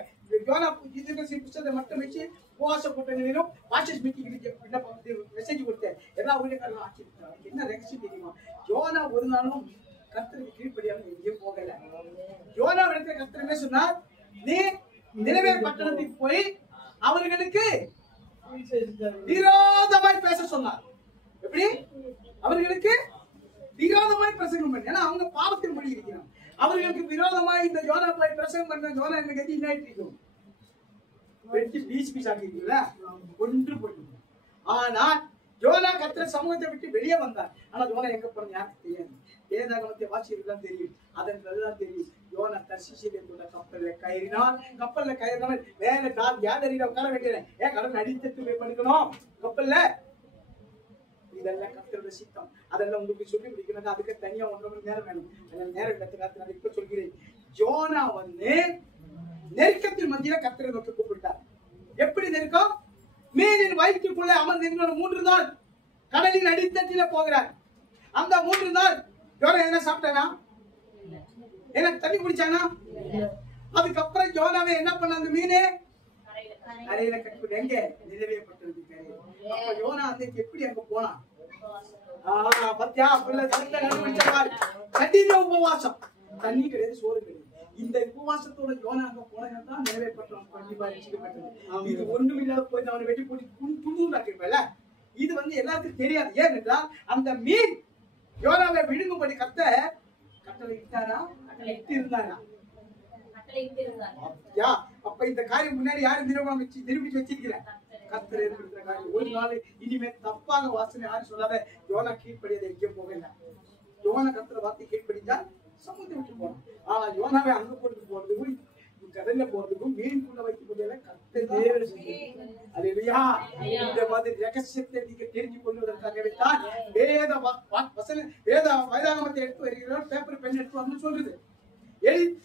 யோனா தீர்க்கதரிசி புத்தகத்தை மட்டும் வச்சு உபவாச கூட்டங்களிலும் பாஸ்டர் மீட்டிங் மெசேஜ் கொடுத்தேன். எல்லா ஊழியக்காரர்களும் ஆச்சரித்தாங்க. என்ன ரகசியம் தெரியுமா? யோனா ஒரு நாளும் கர்த்தருக்கு கீழ்ப்படியாம எங்கேயும் போகல. யோனா இடத்துல கர்த்தர் என்ன சொன்னார்? நீ நினைவே பட்டணத்துக்கு போய் அவர்களுக்கு விரோதமாய் பேச சொன்னார். எப்படி? அவர்களுக்கு விரோதமாய் பிரசங்கம் பண்ணி, ஏன்னா அவங்க பாவத்தின் படி இருக்கிறாங்க. அவர்களுக்கு விரோதமாய் இந்த யோனா போய் பிரசங்கம் பண்ண யோனா என்ன கதி என்ன இருக்கும்? வெட்டி பீஸ் பீஸ் ஆக்கிட்டீங்களா? ஒன்று போயிட்டு. ஆனா யோனா கர்த்தர் சமூகத்தை விட்டு வெளியே வந்தார். ஆனா யோனா எங்க போறது யாருக்கு தெரியாது. வேதாகமத்தை வாசிக்கிறதுதான் தெரியும். அதன் பிறகுதான் தெரியும். யோனா தர்ஷீசிலே உள்ள கப்பல்ல கயிறினான். கப்பல்ல கயிறினான். வேற கால் கேதரியில உட்கார வேண்டியது. ஏன் கடல் அடித்தட்டு போய் படுக்கணும் கப்பல்ல? இதெல்லாம் கர்த்தருடைய சித்தம். அதெல்லாம் உங்களுக்கு சொல்லி பிடிக்கணும். அதுக்கு தனியா 1 மணி நேரம் வேணும். அதனால நேரம் கத்துக்காத்து நான் இப்ப சொல்கிறேன். யோனா நெருக்கத்தின் மத்தியில கர்த்தரை நோக்கி கூப்பிட்டார். எப்படி நெருக்கம்? மீனின் வயிற்றுக்குள்ள அமர்ந்து 3 நாள் கடலின் அடித்தட்டில போகிறார். அந்த 3 நாள் யோனா என்ன சாப்பிட்டானா? என்ன தண்ணி குடிச்சானா? அதுக்கப்புறம் யோனாவே என்ன பண்ணாங்க? மீனே கரையில கட்டி எங்க நிறைவேற்றப்பட்டது. அப்ப யோனா அன்னைக்கு எப்படி அங்க போனான்? பத்தியா பிள்ளை கண்டிப்பா உபவாசம். தண்ணி கிடையாது, சோறு கிடையாது. இந்த உபவாசத்தோட யோனா அங்க போனதான் நிறைவேற்றப்பட்டவன் கண்டிப்பா ரட்சிக்கப்பட்டது. இது ஒண்ணும் இல்லாத போய் அவனை வெட்டி போட்டு துண்டுண்டாக்கிருப்பல. இது எல்லாத்துக்கும் தெரியாது. ஏனென்றால் அந்த மீன் யோனாவை விழுங்கும்படி கட்டளை இட்டாரா? இட்டு இருந்தாரா? அப்ப இந்த காரியம் முன்னாடி யாரும் நிரூபிச்சு வச்சிருக்கிறேன்? கர்த்தர் இருக்கிற காரியம். ஒரு நாள் இனிமே தப்பாக வாசனை யாரும் சொல்லாத. யோனா கீழ்ப்படியதை எங்கே போகல. யோனா கர்த்தர் வார்த்தை கீழ்ப்படிஞ்சா சமுத்திர விட்டு போனோம். ஆனா யோனாவை அங்க போட்டு போறதுக்கும் கடல்ல போறதுக்கும் மீன்குள்ள வைக்கும் போது கர்த்தர் அல்லேலூயா. இந்த மாதிரி ரகசியத்தை நீங்க தெரிஞ்சு கொள்வதற்காகவே தான் வேதாகமத்தை எடுத்து வருகிறோம். பேப்பர் பென் எடுத்து வரணும்னு சொல்றது.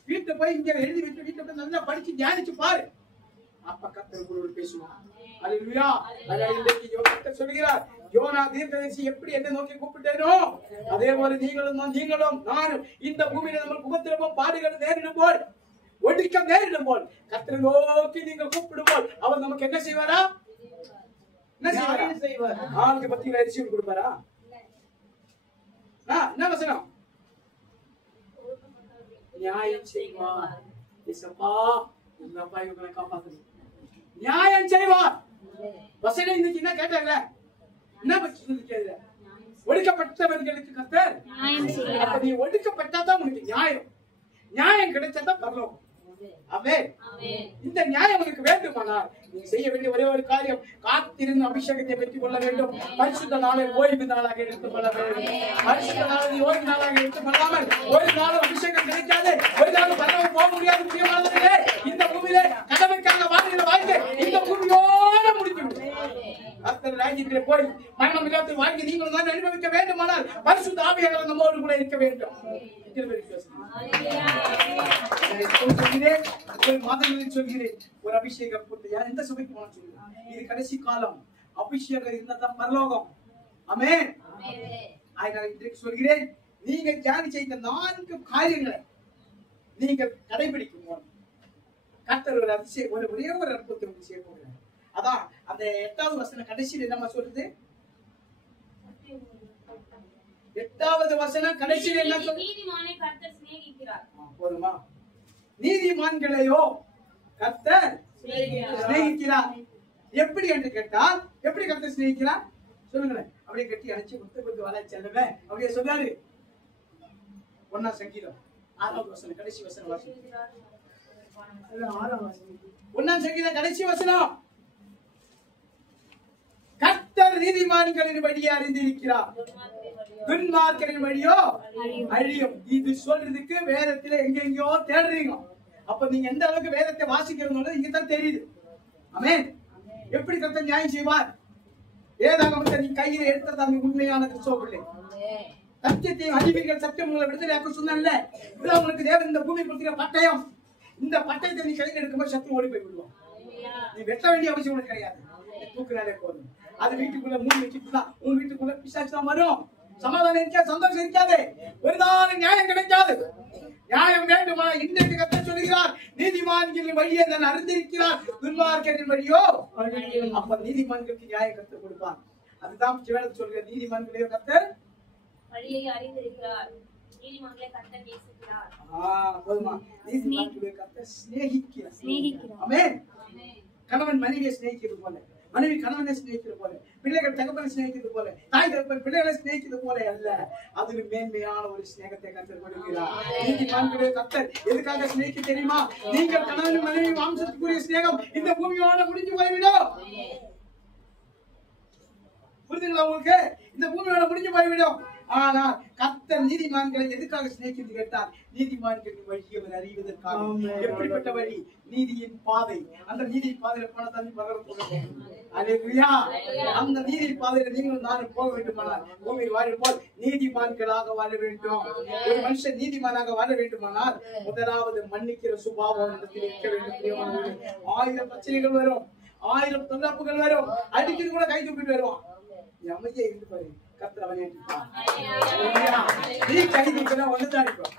வீட்டை போய் இங்க எழுதி வச்சு வீட்டை போய் நல்லா படிச்சு தியானிச்சு பாரு. அப்ப கர்த்தர் உங்களோட பேசுவார். அல்லேலூயா. இன்றைக்கு கர்த்தர் சொல்கிறார், யோனா தீர்க்கதரிசி எப்படி என்ன நோக்கி கூப்பிட்டேனோ அதே போல நீங்களும் நானும் இந்த பூமியில நம்ம உபத்திரவம் பாடுகள் நேரிடும் போல், ஒடுக்கம் நேரிடும் போல், கர்த்தரை நோக்கி நீங்க கூப்பிடும் போல் அவர் நமக்கு என்ன செய்வாரா? என்ன செய்வார்? ஆளுக்கு 10 அரிசி கொடுப்பாரா? என்ன வசனம்? நியாயம் செய்வார். நியாயம் செய்வார். வசனம் இன்னைக்கு என்ன கேட்டாங்க? என்ன கேட்கல? ஒடுக்கப்பட்டவர்களுக்கு கர்த்தர் அப்ப நீ ஒடுக்கப்பட்டாதான் உனக்கு நியாயம். நியாயம் கிடைச்சாதான் பரலோகம். ஆமென். இந்த நியாயம் உனக்கு வேண்டுமானால் நீ செய்ய வேண்டிய ஒரே ஒரு காரியம், காத்திருந்து அபிஷேகத்தை பெற்றுக் கொள்ள வேண்டும். பரிசுத்த நாளை ஓய்வு நாளாக எடுத்துக் கொள்ள வேண்டும். பரிசுத்த நாளை நீ ஓய்வு நாளாக எடுத்துக் கொள்ளாமல் ஒரு நாளும் அபிஷேகம் கிடைக்காது. ஒரு நாளும் பரலோகம் போக முடியாது. முக்கியமானவர்களே, இந்த பூமியிலே கடமைக்காக வாழ்கிற வாழ்க்கை இந்த பூமியோட முடித்துவிடும். கர்த்தர் ராஜ்யத்திலே போய் மரணம் இல்லாத வாழ்க்கை நீங்கள் தான் அனுபவிக்க வேண்டுமானால் பரிசுத்த ஆவியானவர் நம்மோடு கூட இருக்க வேண்டும். ஒரு அபிஷேகம் எந்த சபைக்கு போன சொல்லுங்க. இது கடைசி காலம். அபிஷேகம் இருந்தாதான் பரலோகம். ஆமென். அதனால இன்றைக்கு சொல்கிறேன், நீங்க தியானிச்ச இந்த 4 காரியங்களை நீங்கள் கடைபிடிக்கும் போது கர்த்தர் ஒரு அதிசயம் ஒரே ஒரு அற்புதத்தை உங்களுக்கு செய்ய போகிறார். அதான் அந்த 8வது வசனம் கடைசியில் என்ன சொல்றது? 8வது வசனம் கடைசியில் என்ன சொல்றது? நீதிமானை கர்த்தர் சிநேகிக்கிறார். போதுமா? நீதிமான்களையோ கர்த்தர் சிநேகிக்கிறார். எப்படி என்று கேட்டால், எப்படி கர்த்தர் சிநேகிக்கிறார் சொல்லுங்களேன். அப்படியே கட்டி அணைச்சு முத்தப்பட்டு வர செல்லவே அப்படியே சொன்னாரு. 1ஆம் சங்கீதம் 6வது வசனம் கடைசி வசனம் வாசி. 1ஆம் சங்கீதம் கடைசி வசனம், கர்த்தர் நீதிமான்களின் வழியை அறிந்திருக்கிறார், துன்மார்க்கரின் வழியோ அழியும். இது சொல்றதுக்கு வேதத்துல எங்கெங்கயோ தேடுறீங்க. அப்ப நீங்க எந்த அளவுக்கு வேதத்தை வாசிக்கிறதுனால இங்கதான் தெரியுது. ஆமென். எப்படி கர்த்தர் நியாயம் செய்வார்? வேதாகமத்தை நீ கையில எடுத்ததா நீ உண்மையான கிறிஸ்தவ பிள்ளை. சத்தியத்தையும் அறிவீர்கள், சத்தியம் உங்களை விடுதலையாக்க சொன்னேன்ல. இதுதான் உங்களுக்கு தேவன் இந்த பூமி கொடுக்கிற பட்டயம். இந்த பட்டயத்தை நீ கையில் எடுக்கும்போது சத்தியம் ஓடி போய் விடுவோம். நீ வெட்ட வேண்டிய அவசியம் உனக்கு கிடையாது. தூக்குனாலே போதும். அது வீட்டுக்குள்ள மூடி வச்சுட்டுதான் உங்க வீட்டுக்குள்ள பிசாசு தான் வரும். சமாதானம் இருக்காது, சந்தோஷம் இருக்காது, ஒரு நாள் நியாயம் கிடைக்காது. நியாயம் வேண்டுமா? இன்றைக்கு கர்த்தர் சொல்கிறார், நீதிமான்களின் வழியை நான் அறிந்திருக்கிறார், துன்மார்க்கரின் வழியோ. அப்ப நீதிமான்களுக்கு நியாயம் கர்த்தர் கொடுப்பார். அதுதான் வேதம் சொல்கிற, நீதிமான்களையோ கர்த்தர் வழியை அறிந்திருக்கிறார், நீதிமான்களை கர்த்தர் நேசிக்கிறார். போதுமா? நீதிமான்களையோ கர்த்தர் சிநேகிக்கிறார். ஆமென். கணவன் மனைவியை சிநேகிக்கிறது போல மனைவி கணவனை சிநேகிக்கிறது போல, பிள்ளைகள் தகப்பனை சிநேகிக்கிறது போல, தாய் தகப்பன் பிள்ளைகளை சிநேகிக்கிறது போல அல்ல. அதில் மேன்மையான ஒரு சிநேகத்தை கர்த்தர் கொடுக்கிறார். நீதிமான்களே, கர்த்தர் எதுக்காக சிநேகிக்க தெரியுமா? நீங்கள் கணவன் மனைவி மாம்சத்துக்குரிய சிநேகம் இந்த பூமியோட முடிஞ்சு போய்விடும். புரியுதுங்களா உங்களுக்கு? இந்த பூமியோட முடிஞ்சு போய்விடும். ஆனால் கர்த்தர் நீதிமான்களை எதுக்காக சிநேகித்து கேட்டார்? நீதிமான்களின் வழியை அவர் அறிவதற்காக. எப்படிப்பட்ட வழி? நீதியின் பாதை. அந்த நீதி பாதையில போன தண்ணி பகரம். அல்லேலூயா. அந்த நீதி பாதையில நீங்களும் நானும் போக வேண்டுமானால் பூமியில் வாழும் போல் நீதிமான்களாக வாழ வேண்டும். ஒரு மனுஷன் நீதிமானாக வாழ வேண்டுமானால் முதலாவது மன்னிக்கிற சுபாவம் இருக்க வேண்டும். 1000 பிரச்சனைகள் வரும், 1000 தொந்தரப்புகள் வரும், அடிக்கிறது கூட கை தூக்கிட்டு வருவான். அமைதியா இருந்து பாரு, கர்த்தர் அவனை அடிப்பார். நீ கை தூக்கினா ஒண்ணுதான் அடிப்பான்.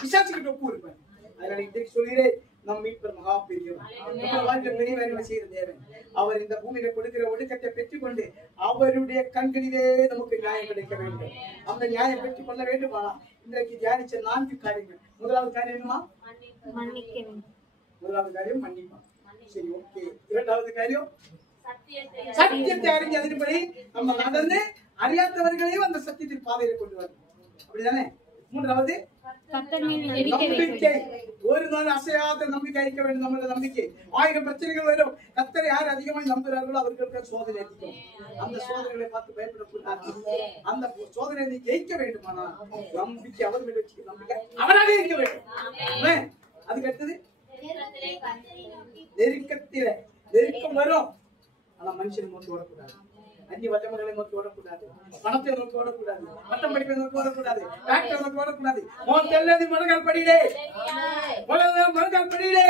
பிசாசுக்கு ஒப்பு இருப்பார். அதனால இன்றைக்கு சொல்கிறேன், நம் மீட்பர் மகா பெரியவர், நம்ம வாழ்க்கை பெரிய வேலைகளை செய்கிற தேவன். அவர் இந்த பூமியில கொடுக்கிற ஒடுக்கத்தை பெற்றுக்கொண்டு அவருடைய கண்களிலே நமக்கு நியாயம் கிடைக்க வேண்டும். அந்த நியாயம் பெற்றுக் கொள்ள வேண்டுமா? இன்றைக்கு தியானிச்ச 4 காரியங்கள். முதலாவது காரியம் என்னமா? முதலாவது காரியம் மன்னிப்பான். சரி, ஓகே. இரண்டாவது காரியம் சத்தியத்தை அறிஞ்சு அதன்படி நம்ம நடந்து அறியாதவர்களையும் அந்த சத்தியத்தின் பாதையில கொண்டு வரணும். அப்படிதானே? மூன்றாவது நம்பிக்கை. ஒரு நாள் அசையாத நம்பிக்கை இருக்க வேண்டும். நம்மளோட நம்பிக்கை. 1000 பிரச்சனைகள் வரும். கர்த்தரை யார் அதிகமாக நம்புகிறார்களோ அவர்களுக்கு சோதனை அதிகம். அந்த சோதனைகளை பார்த்து பயப்படக்கூடாது. அந்த சோதனை நீ ஜெயிக்க வேண்டுமானா நம்பிக்கை அவர் மேல் வச்சு நம்பிக்கை அவராக இருக்க வேண்டும். அதுக்கு அடுத்தது நெருக்கம் வரும். ஆனா மனுஷனை நோக்கி ஓடக்கூடாது. அந்நிய வட்டமகளை நோக்கி ஓடக்கூடாது. பணத்தை நோக்கி ஓடக்கூடாது. பட்டம் படிப்பை நோக்கி ஓடக்கூடாது. டாக்டர் நோக்கி ஓடக்கூடாது. முழங்கால் படியிலே, முழங்கால் படியிலே.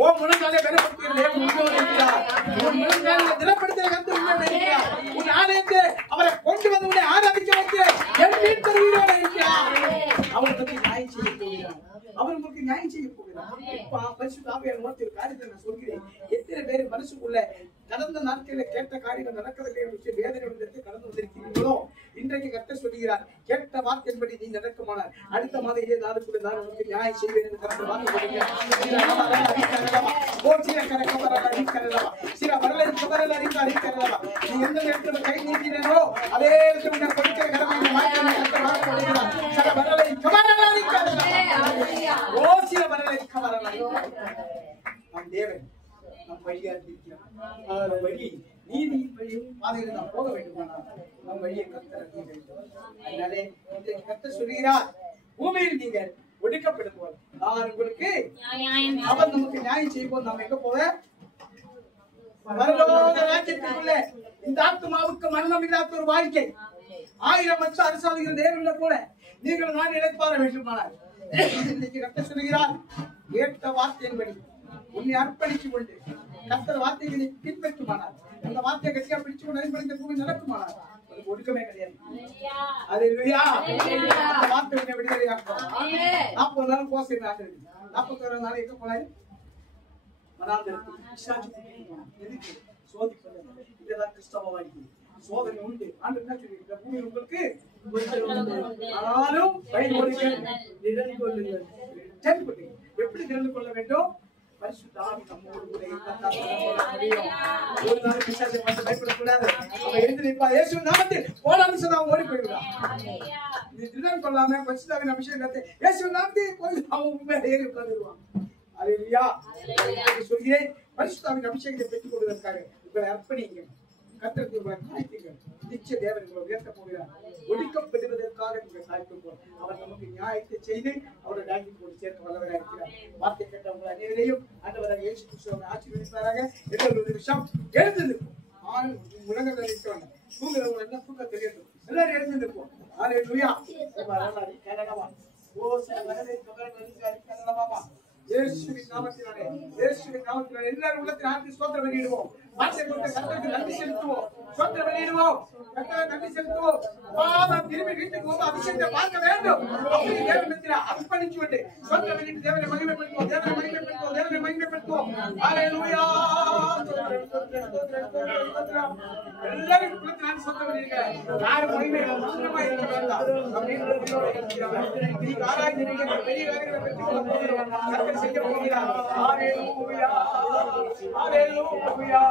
ஓ முழங்காலை பலப்படுத்துகிறதே உன்னோடு இருக்கிறார். உன் முழங்காலை திடப்படுத்த கர்த்தர் உன்னோடு இருக்கிறார். உன் ஆலயத்தை அவரை கொண்டு வந்து உன்னை ஆராதிக்க வைத்து என் வீட்டில் உயிரோடு இருக்கிறார். அவரை பற்றி நியாயம் செய்ய போகிறார். அவர் உங்களுக்கு நியாயம் செய்ய போகிறார். இப்ப பரிசுத்த ஆவியானவர் ஒரு காரியத்தை நான் சொல்கிறேன். எத்தனை பேர் மனசுக்குள்ள கடந்த நாட்களில் கேட்ட காரியங்கள் நடக்கவில்லை என்று வேதனை கடந்து வந்திருக்கிறீர்களோ, இன்றைக்கு கர்த்தர் சொல்கிறார், கேட்ட வார்த்தையின்படி நீ நடக்குமானால் அடுத்த மாதம் இதே நாளுக்குள்ள நான் உங்களுக்கு நியாயம் செய்வேன் என்று கர்த்தர் வாக்கு கொடுக்கிறார். சில வரலை கவரல் அறிந்தார். நீ எந்த நேரத்துல கை நீட்டினோ அதே இடத்துல கொடுக்கிற கடமை கர்த்தர் வாக்கு கொடுக்கிறார். சில வரலை கவரல் அறிந்தார். சில வரலை கவரல் அறிந்தார். நம் தேவன் நம் வழியா இருக்கிறார். வழி நீதி பாதையில் நாம் போக வேண்டுமானால் நம் வழியை கர்த்தர் அறிய வேண்டும். அதனாலே இன்றைக்கு கர்த்தர் சொல்கிறார், பூமியில் நீங்கள் ஒடுக்கப்படுவோம், நான் உங்களுக்கு அவர் நமக்கு நியாயம் செய்வோம். நாம் எங்க போக? பரலோக ராஜ்யத்திற்குள்ள. இந்த ஆத்மாவுக்கு மரணம் இல்லாத ஒரு வாழ்க்கை 1000 வருஷம் அரசாளுகிற தேவன்ல கூட நீங்கள் நான் இழைப்பார வேண்டுமானால் இன்னைக்கு கர்த்தர் சொல்கிறார், ஏற்ற வார்த்தையின்படி உன்னை அர்ப்பணித்துக் கொண்டு கர்த்தர் வார்த்தைகளை பின்பற்றுமானார், அந்த வார்த்தையை கட்டியா பிடிச்சு கொண்டு இந்த பூமி நடக்குமானார் ஒடுக்கமே கிடையாது. அல்லேலூயா. அந்த வார்த்தை உன்னை விடுதலையாக்கும். 40 நாள் கோசை ஆகிறது. 41 நாள் எங்க போனாரு? எதுக்கு? சோதிப்பது. இதுதான் கிறிஸ்தவ வாழ்க்கை. சோதனை உண்டு. ஆண்டு என்ன சொல்லியிருக்க? பூமி உங்களுக்கு ஆனாலும் பயன்படுங்கள், நிழல் கொள்ளுங்கள். எப்படி நிழல் கொள்ள வேண்டும்? பரிசுத்த ஆவி நம்மோடு கூட இருந்தால் முடியும். ஒரு நாள் பிசாசை பார்த்து பயப்படக்கூடாது. அவன் எழுந்து நிற்பான். இயேசுவின் நாமத்தில் போடான்னு சொன்னா அவன் ஓடி போயிடுவான். நீ நிழல் கொள்ளாம பரிசுத்தாவின் அபிஷேகம் கத்து இயேசுவின் நாமத்தில் போய் அவன் உண்மையில ஏறி உட்கார்ந்துருவான். அல்லேலூயா. சொல்கிறேன், பரிசுத்தாவின் அபிஷேகத்தை பெற்றுக் கொள்வதற்காக உங்களை அர்ப்பணிங்க. கர்த்தருக்கு உங்களை காய்க்குங்க. நிச்சய தேவன் உங்களை உயர்த்த போகிறார். ஒடுக்கப்படுவதற்காக நீங்கள் காய்க்கும். அவர் நமக்கு நியாயத்தை செய்து அவருடைய ராஜ்யத்தில் கொண்டு சேர்க்க வல்லவராக இருக்கிறார். வார்த்தை கேட்ட உங்கள் அனைவரையும் ஆண்டவராக இயேசு கிறிஸ்து ஆசீர்வதிப்பாராக. ஒரு நிமிஷம் எழுந்தது முழங்கத்தில் இருக்கிறாங்க. தூங்குறவங்க என்ன தூக்க தெரியணும். எல்லாரும் எழுந்திருப்போம். அல்லேலூயா. ஓ சில மனதை கனடாவா இயேசுவின் நாமத்தினாலே, இயேசுவின் நாமத்தினாலே எல்லாரும் உள்ளத்தில் ஆண்டு ஸ்தோத்திரம் பண்ணிடுவோம். வார்த்தை கொடுத்த கர்த்தருக்கு நன்றி செலுத்துவோம். ஸ்தோத்திரம் பண்ணிடுவோம். கர்த்தருக்கு நன்றி செலுத்துவோம். பாதம் திரும்பி வீட்டுக்கு வந்து அபிஷேகத்தை பார்க்க வேண்டும். அப்படி தேவனிடத்தில் அர்ப்பணிச்சு விட்டு ஸ்தோத்திரம் பண்ணிட்டு தேவனை மகிமைப்படுத்துவோம். தேவனை மகிமைப்படுத்துவோம். தேவனை மகிமைப்படுத்துவோம். அல்லேலூயா. எல்லாரும் உள்ளத்தில் ஆண்டு ஸ்தோத்திரம் பண்ணிருக்கேன். யாரும் மகிமை மௌனமா இருக்க வேண்டாம். நீங்க ஆராய்ச்சி பெரிய வேலைகளை பெற்றுக் கொள்ள போகிறோம். கர்த்தர் செய்ய போகிறார். அல்லேலூயா. அல்லேலூயா.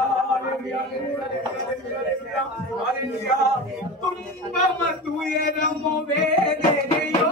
துன்பம துயரமோ வேதனையோ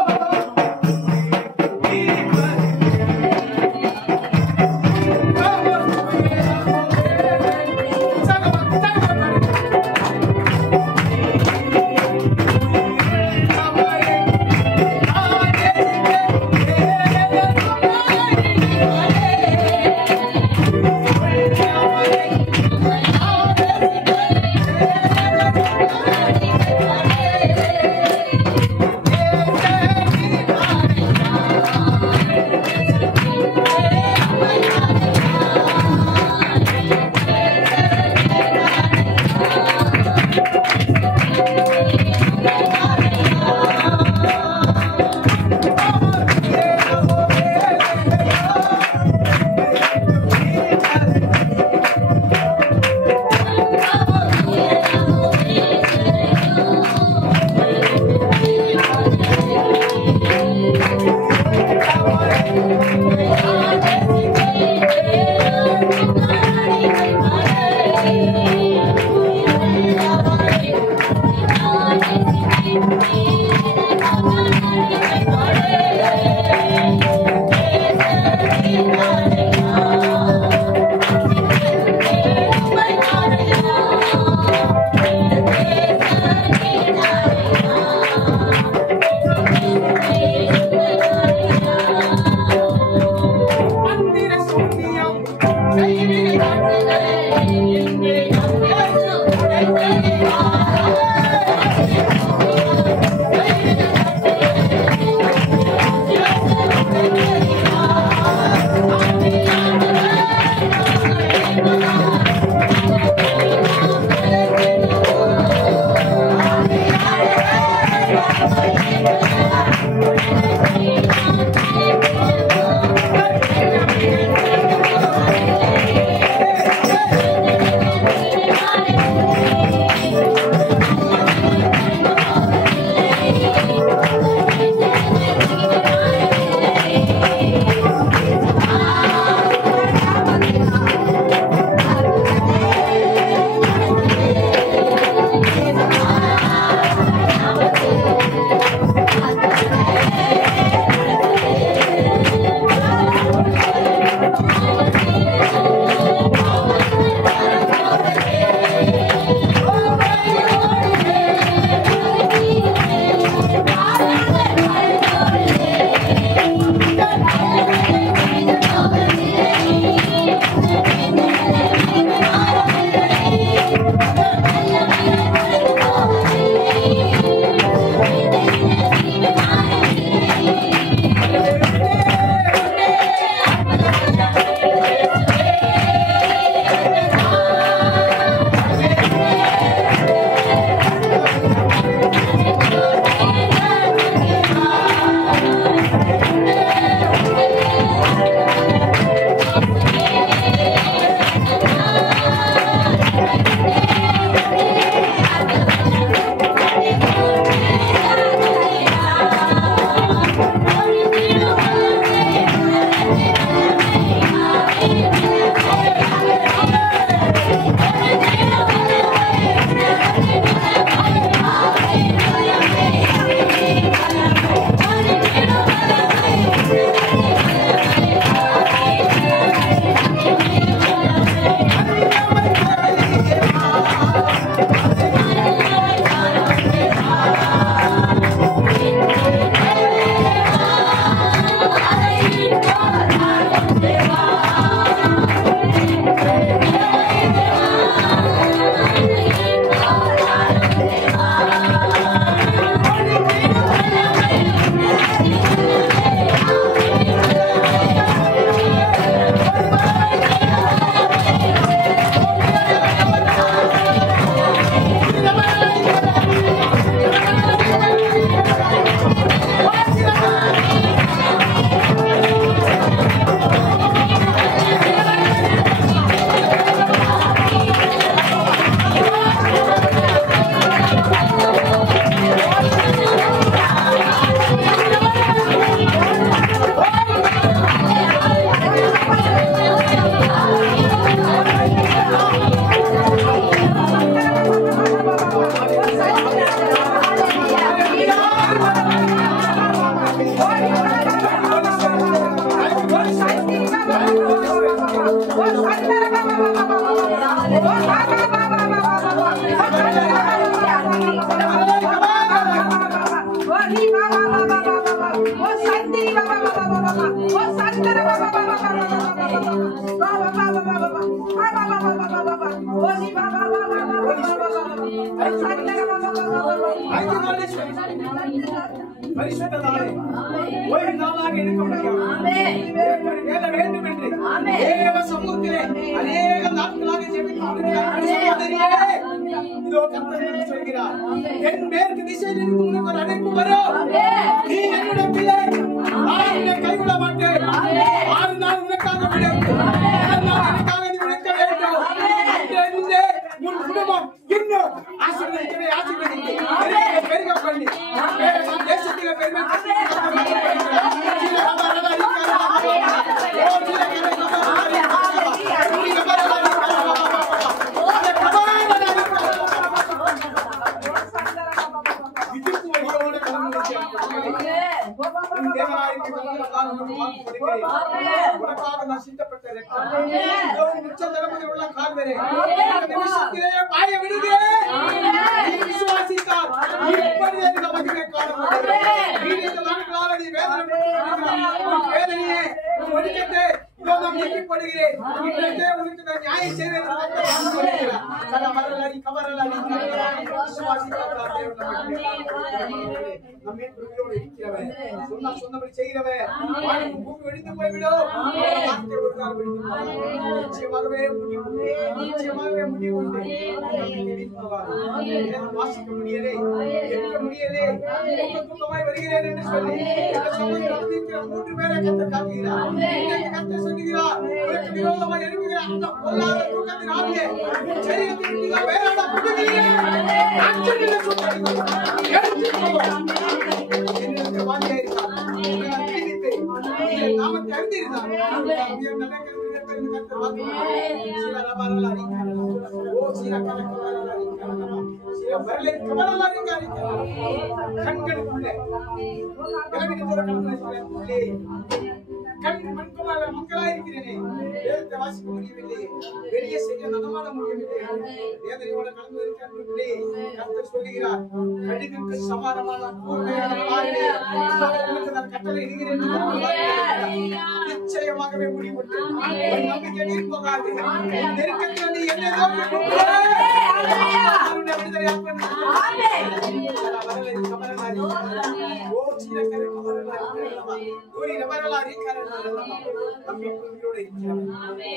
பரிசுத்த நாளே ஓய்வு நாளாக எடுக்க முடியாது. வேலை வேண்டும் என்று தேவ சமூகத்திலே அநேக நாட்களாக ஜெபித்துக் கொண்டிருக்கிறார். இதோ கர்த்தர் சொல்கிறார், என் மேற்கு திசையில் இருந்து உனக்கு ஒரு அழைப்பு வரும். நீ என்னுடைய பிள்ளை, நான் உன்னை கைவிட மாட்டேன். 6 நாள் உனக்காக விடுவேன். 7 நாள் எனக்காக நீ உழைக்க வேண்டும். அன்றிலிருந்தே உன் குடும்பம் இன்னும் ஆசீர்வதிக்கவே ஆசீர்வதித்து பெருக பண்ணி நம் தேசத்திலே பெருமை உனக்காக நான் சிந்தப்பட்ட ரத்தம் உச்ச தலைமையில் உள்ள கால்வரே நிமிஷத்திலே பாய விடுகிறேன். விசுவாசித்தால் இப்படியே இந்த மகிமை காண முடியும். நீண்ட நாட்களாக நீ வேதனையே ஒதுக்கத்தை இதோ நான் நீக்கப்படுகிறேன். இன்றைக்கே உனக்கு நான் நியாயம் செய்வேன். சொன்னபடி செய்கிறவன் பூமி வெடித்து போய்விடும். நிச்சயமாகவே முடிவு வாசிக்க முடியலே, கேட்க முடியலே, தூக்கமாய் வருகிறேன் என்று சொல்லி 3 பேரை கர்த்தர் காட்டுகிறார். கர்த்தர் சொல்லுகிறார், உனக்கு விரோதமாய் எழுப்புகிற அந்த பொல்லாத தூக்கத்தின் ஆவியே உன் சரீரத்தில் வேறாட புடுங்குகிறேன். நாமத்தை அறிந்திருந்தார் கண்களுக்குள்ளே மக்களாயிருக்கிறேனே, வேதத்தை வாசிக்க முடியவில்லை, வெளியே செய்ய நடமாட முடியவில்லை, வேதனையோட கலந்து இருக்கிறே. கர்த்தர் சொல்லுகிறார், கடுகுக்கு சமானமான கூர்மையான பார்வை உங்களுக்கு நான் கட்டளை இடுகிறேன். நிச்சயமாகவே முடிவுண்டு ஒரு நம்பிக்கை நீர் போகாது. நெருக்கத்தில் நீ என்னை நோக்கி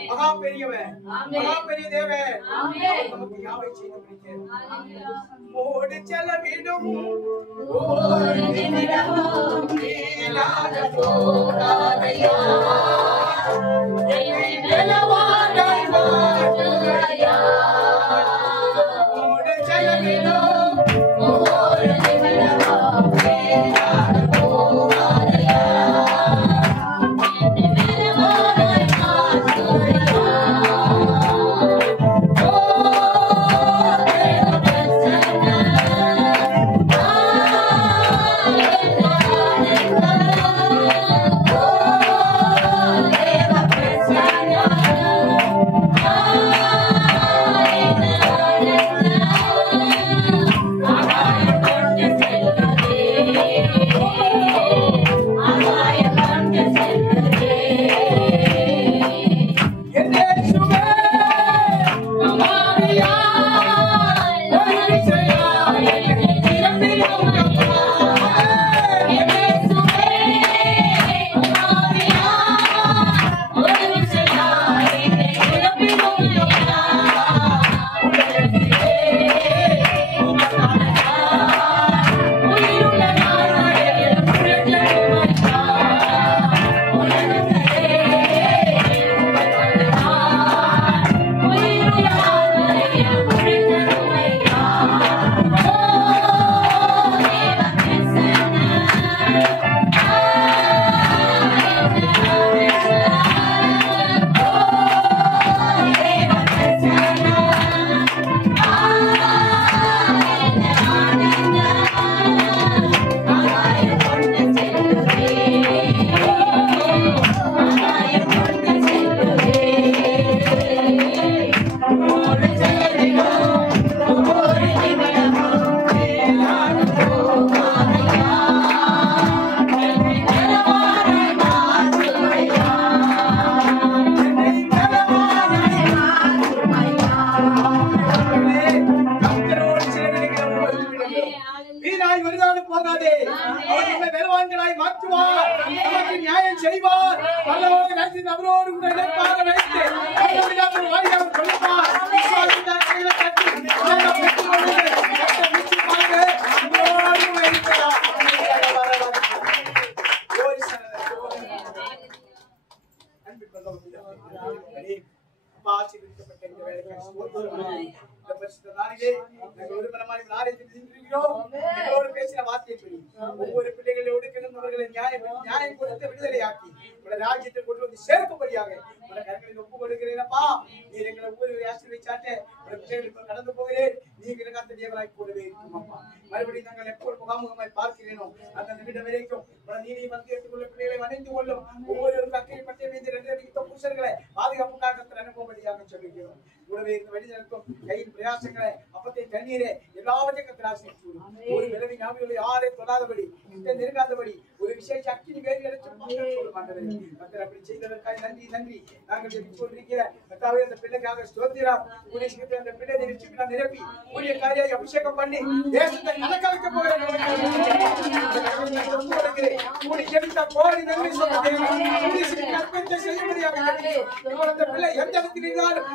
மகா பெரியவன், மகா பெரிய தேவன் நமக்கு யாவை செய்து முடிக்க ஓடி செல்ல வேண்டும். Yeah. அவர் நம்மை பலவான்களாய் மாற்றுவார், நமக்கு நியாயம் செய்வார், பரலோக ராஜ்யத்தில் அவரோடு கூட இணைப்பாக வைத்து அவர் வாயிலாக கொடுப்பார். விசுவாசத்தால் கைகளை தட்டி நாங்கள் பெற்றுக்கொண்டு நிச்சயமாக உங்களோடு இருக்கிறார். ஆசீர்வதிக்கப்பட்ட இந்த வேலைக்காக ஸ்தோத்திரம். இந்த பரிசுத்த நாளிலே நாங்கள் ஒரு மனமாய் ஆலயத்தில் நின்றிருக்கிறோம். எங்களோடு பேசின வார்த்தையின்படி ஒவ்வொரு பிள்ளைகளோடு கிடந்தவர்களை நியாயம் கொடுத்து விடுதலையாக்கி உடைய ராஜ்யத்தில் கொண்டு வந்து சேர்க்கும்படியாக உடைய கரங்களில் ஒப்புக் கொடுக்கிறேனப்பா. நீர் எங்களை ஒவ்வொரு ஆசீர்வதிச்சாட்ட உடைய பிள்ளைகளுக்கு கடந்து போகிறேன். நீங்கள் காத்த தேவராய் கூடவே இருக்கும் அப்பா. மறுபடியும் நாங்கள் எப்போது முகாமுகமாய் பார்க்கிறேனோ அந்த நிமிடம் வரைக்கும் நீதி மத்திய எடுத்துக்கொள்ள பிள்ளைகளை வணைந்து கொள்ளும். ஒவ்வொருவருக்கும் அக்கறை பற்றிய மீது 2 அடித்த புருஷர்களை பாதுகாப்புக்காக அனுப்பும்படியாக சொல்லுகிறோம். கூடவே இந்த வழி நடக்கும் கையின் பிரயாசங்களை அப்பத்தை தண்ணீரே எல்லாவற்றையும் கத்தராசி ஒரு விளைவி ஞாபகம் யாரை தொடாதபடி நெருங்காதபடி ஒரு விசேஷ அக்கினி வேறு அப்படி செய்ததற்காக நன்றி நன்றி. நாங்கள் சொல்லிருக்கிற அந்த பிள்ளைக்காக ஸ்தோத்திரம். கூடிய சீக்கிரத்தில் அந்த பிள்ளை நிரப்பி கூடிய காரியை அபிஷேகம் பண்ணி தேசத்தை கலக்க வைக்க போகிறேன். கூடி ஜெபித்த கோடி நன்றி சொல்லுகிறேன். பிள்ளை எந்த இடத்தில் இருந்தாலும்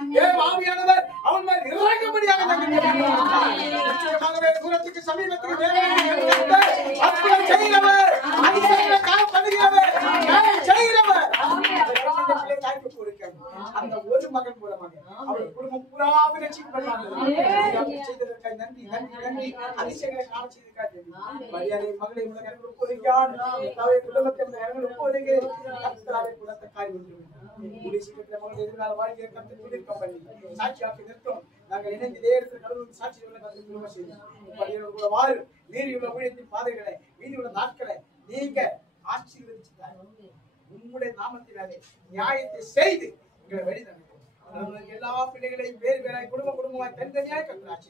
ஆவியானவர் அவன் மேல் இறங்கும்படியாக தூரத்துக்கு சமீபத்துக்கு செய்கிறவர் அந்த ஒரு மகன் மூலமாக அவர் குடும்பம் பூராவும் செய்ததற்காக நன்றி நன்றி நன்றி. அதிசயங்களை காண செய்திருக்காரு. மரியாதை மகளை ஒப்புகிறான். குடும்பத்தை ஒப்புகிறேன். குலத்தை காரியம் எதிர்கால வாழ்க்கையை கற்று திருக்கம் பண்ணி சாட்சியாக்கி நிறுத்தம். நாங்கள் இணைந்து இதே இடத்துல கடவுள் சாட்சி செய்யும் வாரு நீதியுள்ள ஊழியத்தின் பாதைகளை நீதியுள்ள நாட்களை நீங்க ஆசீர்வதிச்சுட்டாங்க. உங்களுடைய நாமத்தினாலே நியாயத்தை செய்து எங்களை வழி தந்தது. எல்லா பிள்ளைகளையும் வேறு வேறாய் குடும்பமாய் தனித்தனியாய் கற்றாச்சு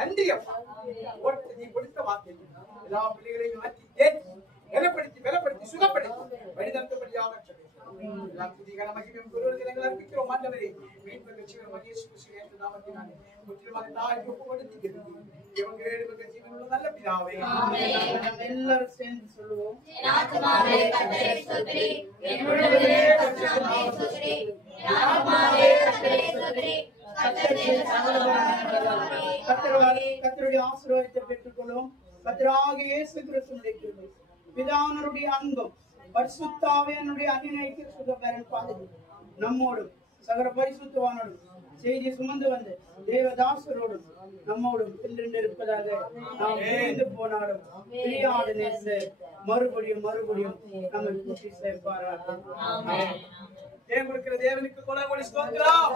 நன்றி அப்பா. நீ கொடுத்த வார்த்தை எல்லா பிள்ளைகளையும் மாற்றி ஏற்றி பலப்படுத்தி சுகப்படுத்தி வழிநடத்தபடியாக அர்ப்பிக்கிறோம். ஆண்டவரே நல்ல பிதாவே எல்லாரும் சேர்ந்து சொல்லுவோம். கர்த்தருடைய ஆசீர்வாதத்தை பெற்றுக்கொள்ளும். கர்த்தராகிய இயேசு கிறிஸ்துவின் கிருபை, பிதாவினுடைய அன்பும் பரிசுத்தாவியானுடைய அன்பினைக்கு சுகபெறன் பாதுகாப்பு நம்மோடும் சகல பரிசுத்தவானோடும் செய்தி சுமந்து வந்து தேவதாசரோடும் நம்மோடும் என்றென்று இருப்பதாக நாம் பிரிந்து போனாலும் பிரியாடு நேச மறுபடியும் நம்மை கூட்டி சேர்ப்பார்கள். தேவனுக்கு கொலை ஸ்தோத்திரம்.